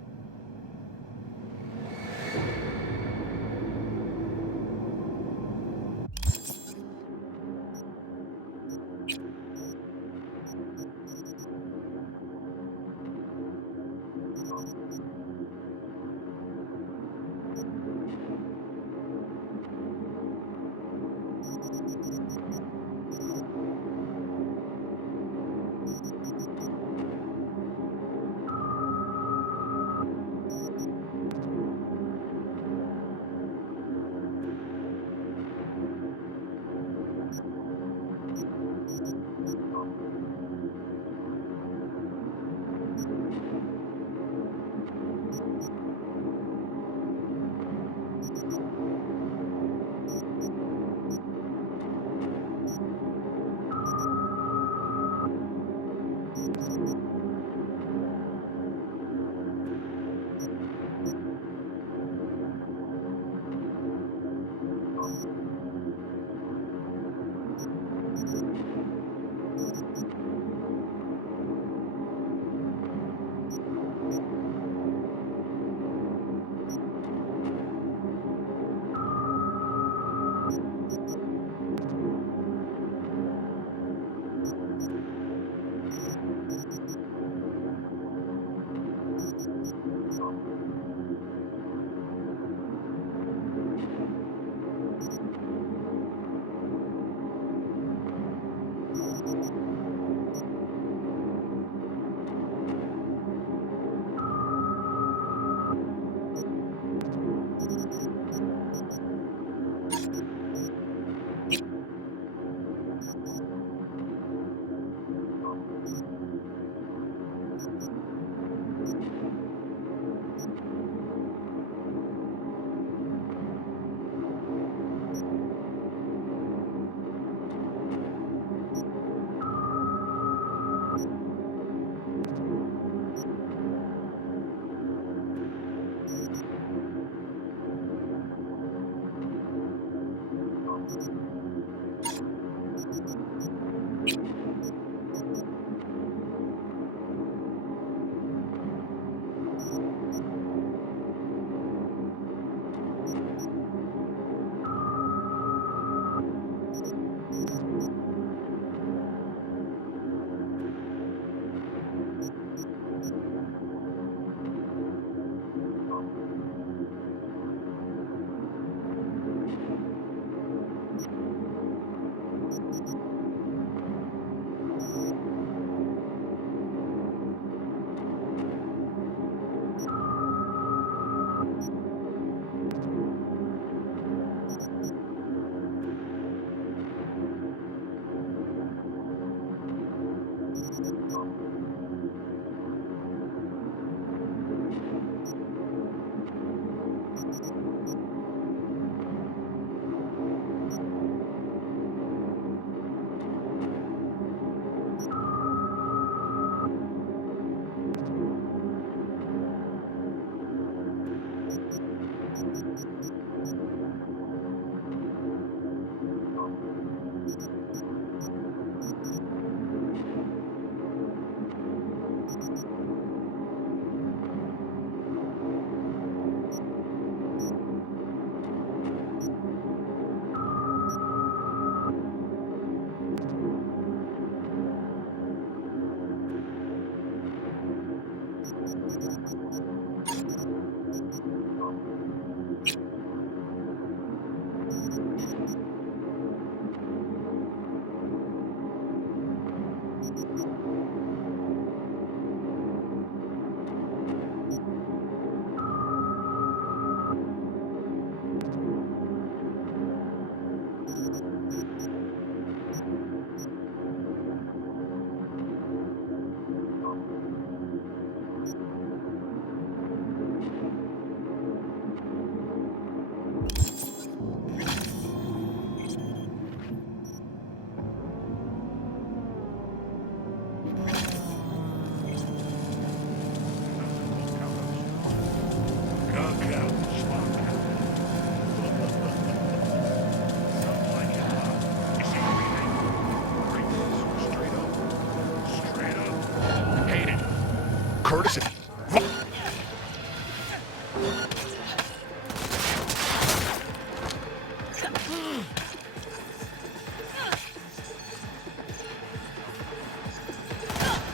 Courtesy.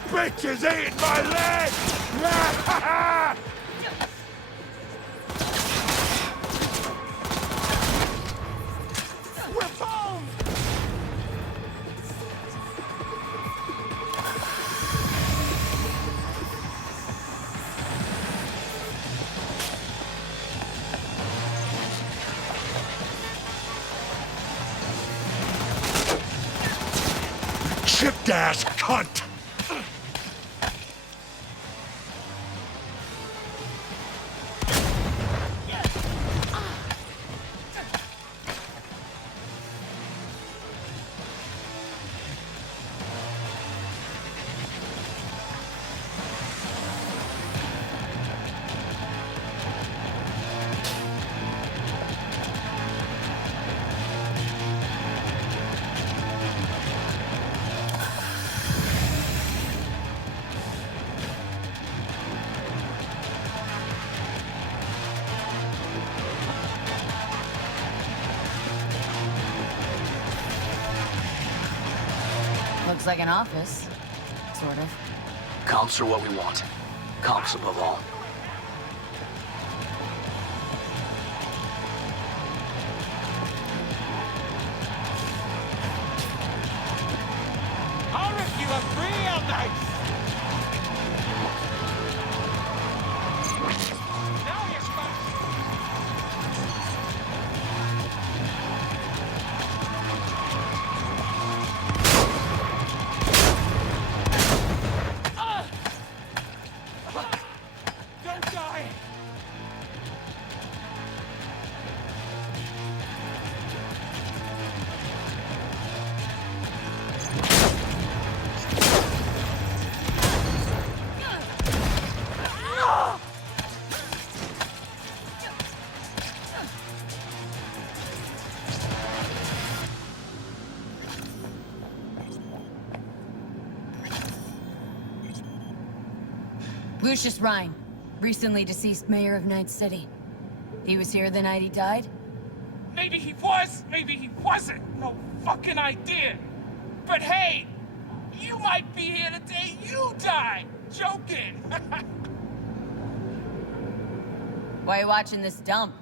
Bitches ate my leg! We're bones! Chipped ass cunt! Looks like an office. Sort of. Comps are what we want. Comps above all. I'll rip you up real nice! Now you're fucked! Don't die! Lucius Rhine, recently deceased mayor of Night-City. He was here the night he died? Maybe he was, maybe he wasn't. No fucking idea. But hey, you might be here the day you die. Joking. Why are you watching this dump?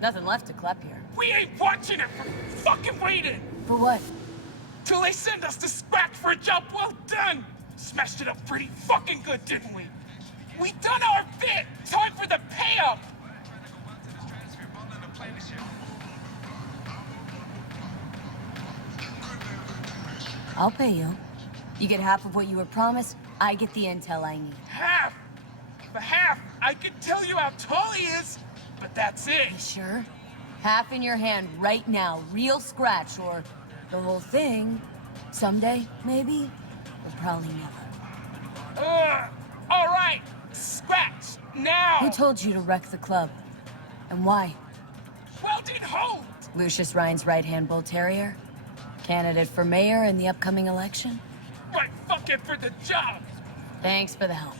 Nothing left to collect here. We ain't watching it. We're fucking waiting. For what? Till they send us the scratch for a job well done. Smashed it up pretty fucking good, didn't we? We done our bit. Time for the payout. I'll pay you. You get half of what you were promised, I get the intel I need. Half! For half, I can tell you how tall he is, but that's it. You sure? Half in your hand right now, real scratch, or the whole thing. Someday, maybe, but probably never. All right, scratch, now! Who told you to wreck the club? And why? Weldon Holt! Lucius Rhine's right-hand bull terrier? Candidate for mayor in the upcoming election? Right fucking for the job! Thanks for the help.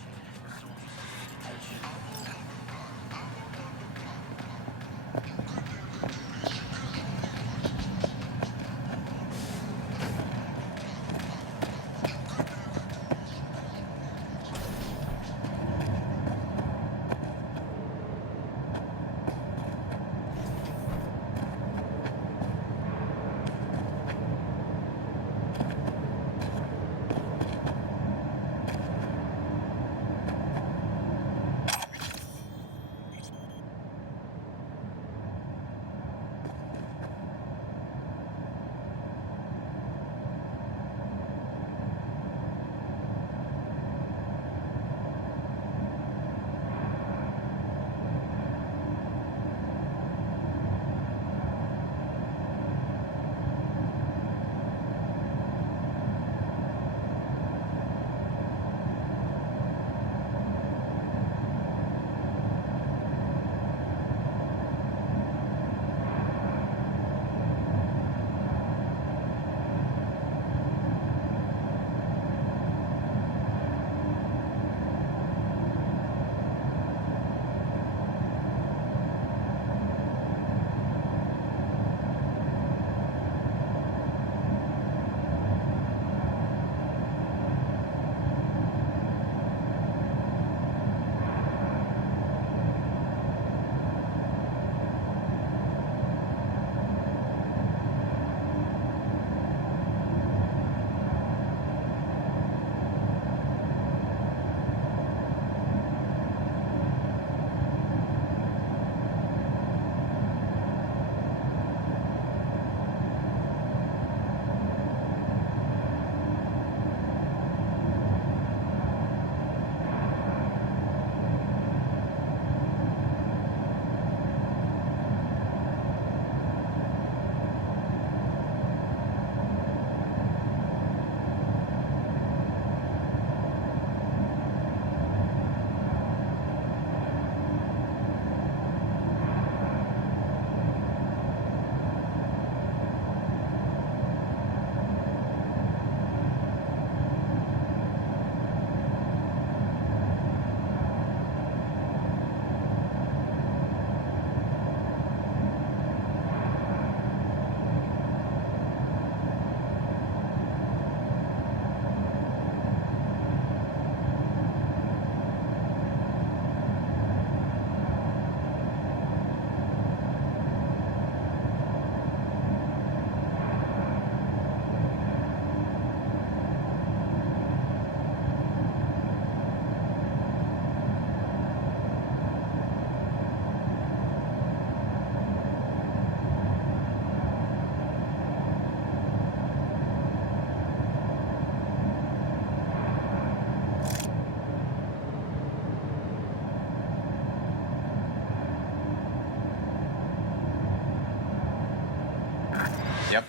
Yep.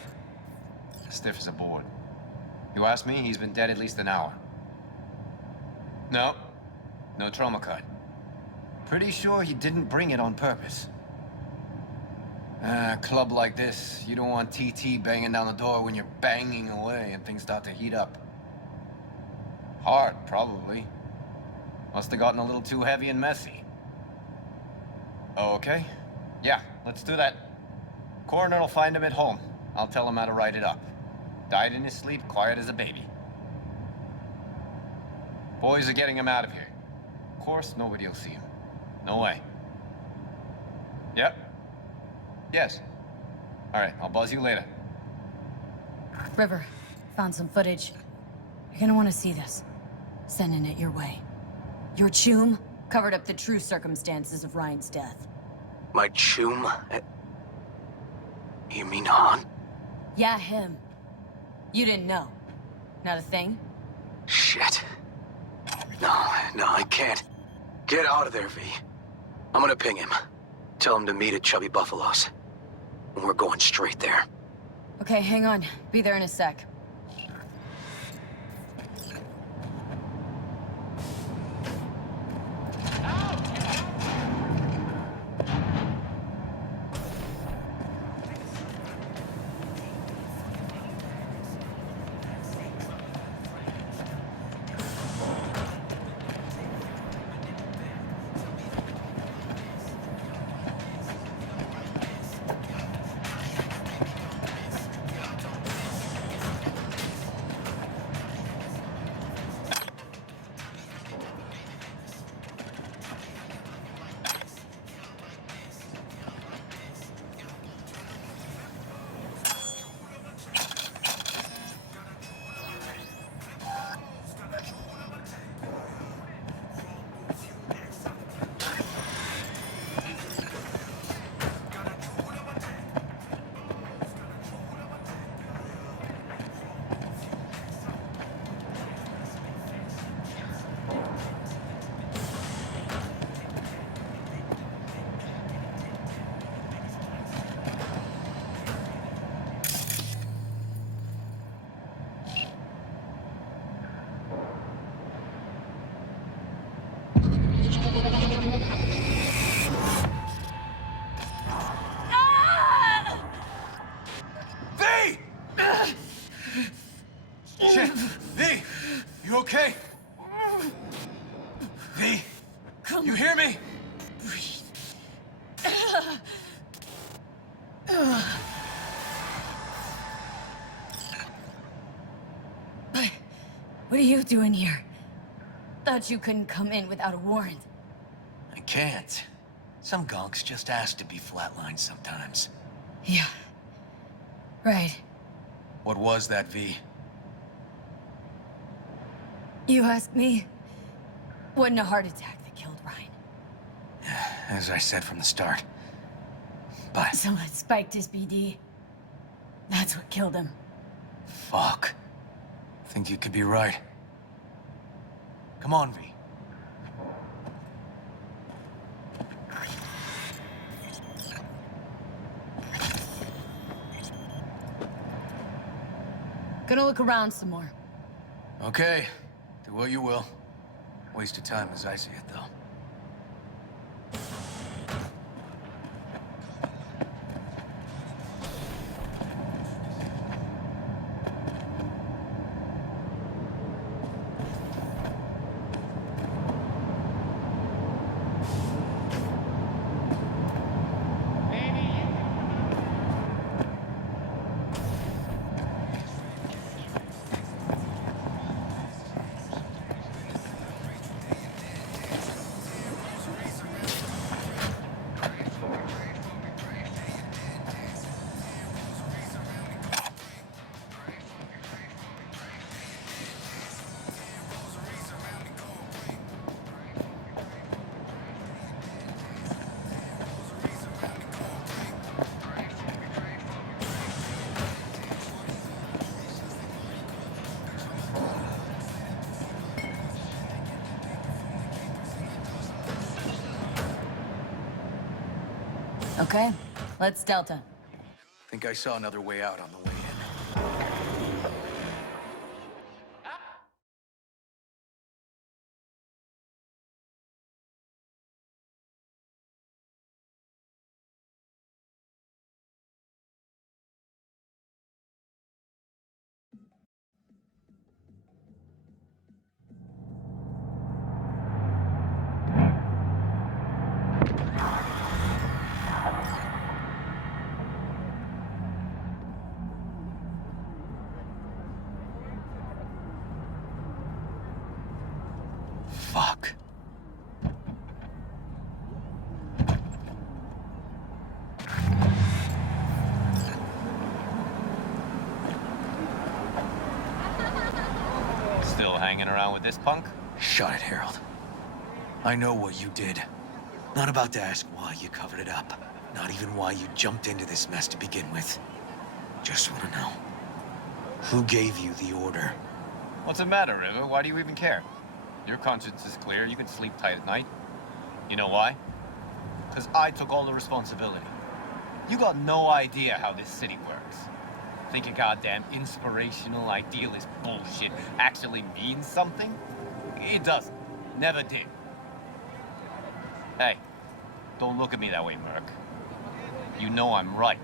Stiff as a board. You ask me, he's been dead at least an hour. No. No trauma card. Pretty sure he didn't bring it on purpose. A club like this, you don't want TT banging down the door when you're banging away and things start to heat up. Hard, probably. Must have gotten a little too heavy and messy. Okay. Yeah, let's do that. Coroner will find him at home. I'll tell him how to write it up. Died in his sleep, quiet as a baby. Boys are getting him out of here. Of course, nobody will see him. No way. Yep. Yes. All right, I'll buzz you later. River, found some footage. You're gonna want to see this. Sending it your way. Your chum covered up the true circumstances of Ryan's death. My chum? You mean Han? Yeah, him. You didn't know. Not a thing? Shit. No, I can't. Get out of there, V. I'm gonna ping him. Tell him to meet at Chubby Buffalo's. And we're going straight there. Okay, hang on. Be there in a sec. Shit! V! You okay? V! You hear me? What are you doing here? Thought you couldn't come in without a warrant. I can't. Some gonks just ask to be flatlined sometimes. Yeah. Right. What was that, V? You asked me? Wasn't a heart attack that killed Ryan. As I said from the start. But... Someone spiked his BD. That's what killed him. Fuck. Think you could be right. Come on, V. Gonna look around some more. Okay. Do what you will. Waste of time as I see it, though. Okay, let's Delta. Think I saw another way out on the way in. Fuck. Still hanging around with this punk? Shut it, Harold. I know what you did. Not about to ask why you covered it up. Not even why you jumped into this mess to begin with. Just want to know. Who gave you the order? What's the matter, River? Why do you even care? Your conscience is clear. You can sleep tight at night. You know why? Because I took all the responsibility. You got no idea how this city works. Think your goddamn inspirational, idealist bullshit actually means something? It doesn't. Never did. Hey, don't look at me that way, Merc. You know I'm right.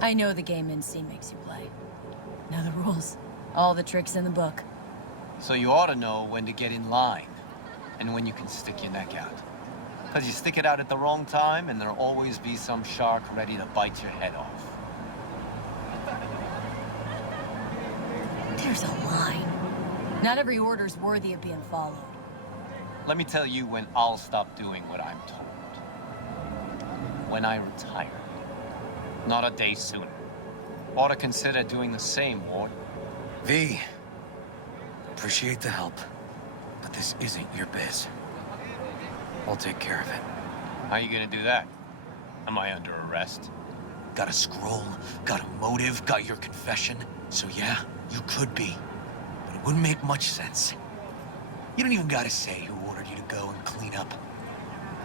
I know the game NC makes you play. Know the rules. All the tricks in the book. So you ought to know when to get in line and when you can stick your neck out. Because you stick it out at the wrong time and there'll always be some shark ready to bite your head off. There's a line. Not every order's worthy of being followed. Let me tell you when I'll stop doing what I'm told. When I retire. Not a day sooner. Ought to consider doing the same, Ward. V, appreciate the help, but this isn't your biz. I'll take care of it. How you gonna do that? Am I under arrest? Got a scroll, got a motive, got your confession. So yeah, you could be, but it wouldn't make much sense. You don't even gotta say who ordered you to go and clean up.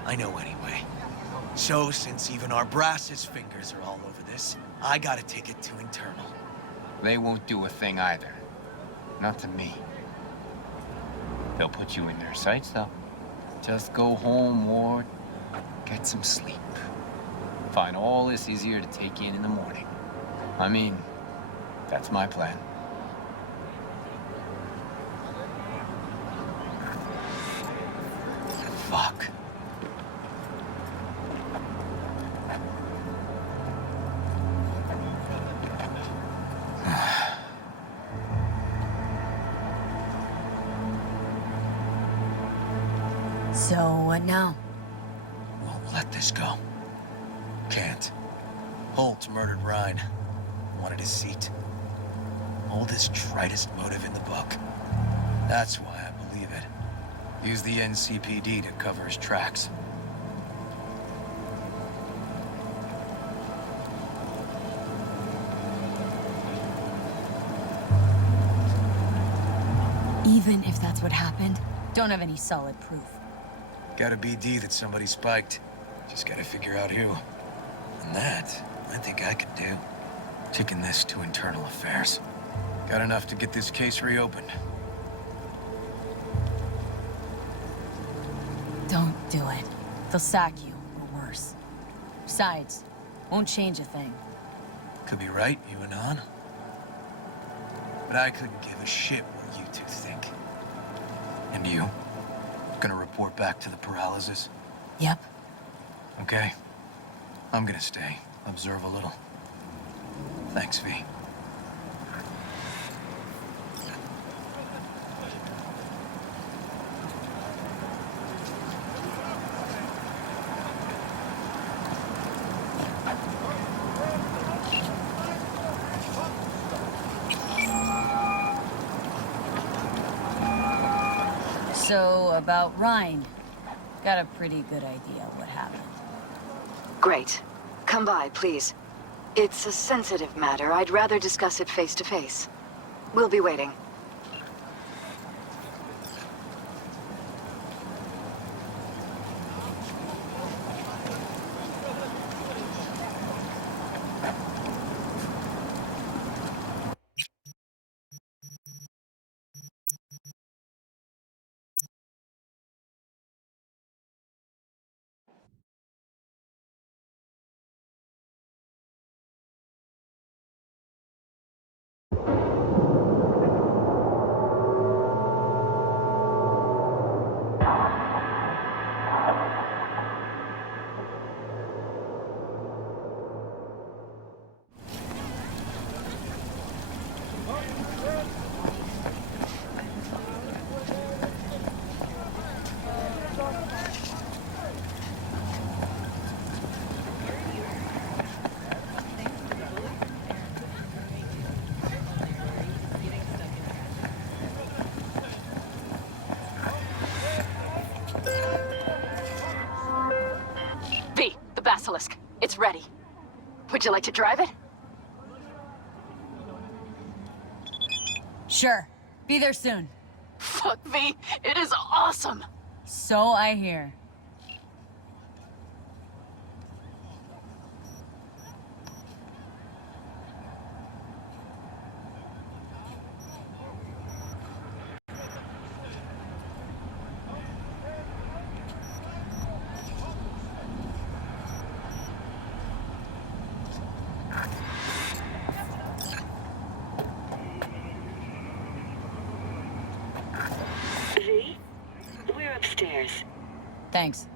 I know anyway. So, since even our brass's fingers are all over this, I gotta take it to internal. They won't do a thing either. Not to me. They'll put you in their sights, though. Just go home, Ward. Get some sleep. Find all this easier to take in the morning. I mean, that's my plan. Fuck. So, what now? Won't let this go. Can't. Holt's murdered Ryan. Wanted his seat. Oldest, tritest motive in the book. That's why I believe it. Use the NCPD to cover his tracks. Even if that's what happened, don't have any solid proof. Got a BD that somebody spiked. Just gotta figure out who. And that, I think I could do. Taking this to internal affairs. Got enough to get this case reopened. Don't do it. They'll sack you, or worse. Besides, won't change a thing. Could be right, you and on. But I couldn't give a shit what you two think. And you? Gonna report back to the paralysis? Yep. Okay. I'm gonna stay. Observe a little. Thanks, V. So, about Ryan. Got a pretty good idea what happened. Great. Come by, please. It's a sensitive matter. I'd rather discuss it face to face. We'll be waiting. Basilisk. It's ready. Would you like to drive it? Sure. Be there soon. Fuck, V. It is awesome. So I hear. V, we're upstairs. Thanks.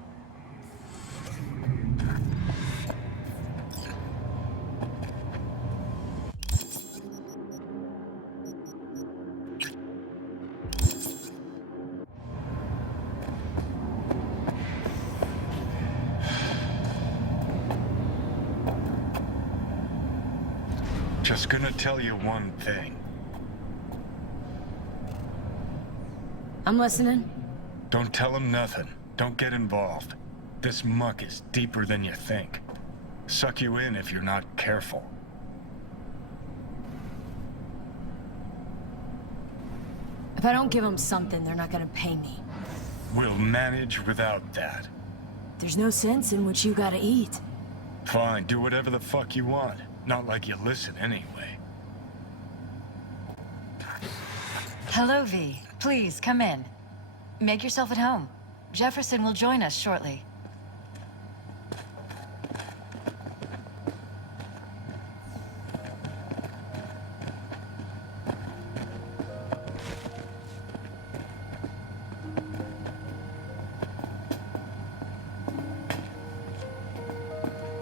Just gonna tell you one thing. I'm listening. Don't tell him nothing. Don't get involved. This muck is deeper than you think. Suck you in if you're not careful. If I don't give them something, they're not gonna pay me. We'll manage without that. There's no sense in what you gotta eat. Fine, do whatever the fuck you want. Not like you listen anyway. Hello, V. Please, come in. Make yourself at home. Jefferson will join us shortly.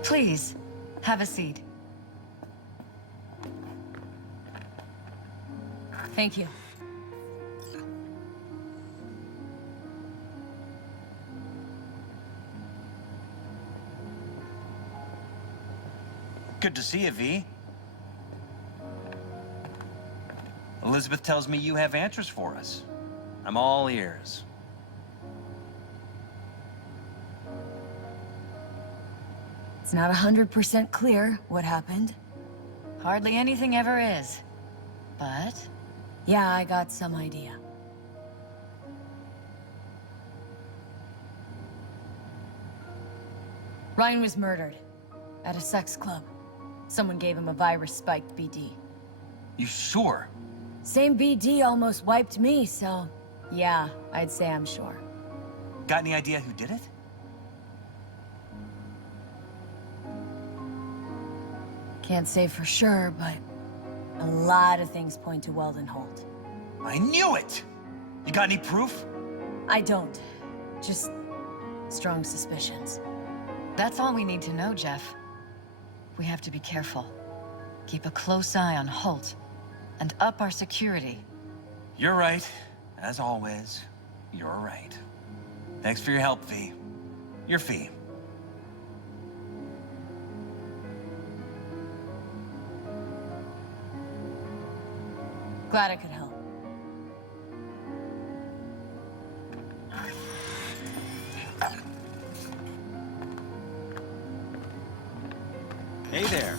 Please, have a seat. Thank you. Good to see you, V. Elizabeth tells me you have answers for us. I'm all ears. It's not 100% clear what happened. Hardly anything ever is. But... yeah, I got some idea. Ryan was murdered at a sex club. Someone gave him a virus-spiked BD. You sure? Same BD almost wiped me, so yeah, I'd say I'm sure. Got any idea who did it? Can't say for sure, but a lot of things point to Weldon Holt. I knew it! You got any proof? I don't. Just strong suspicions. that's all we need to know, Jeff. We have to be careful. Keep a close eye on Holt, and up our security. You're right. As always, you're right. Thanks for your help, V. Your fee. Glad I could help. Hey there.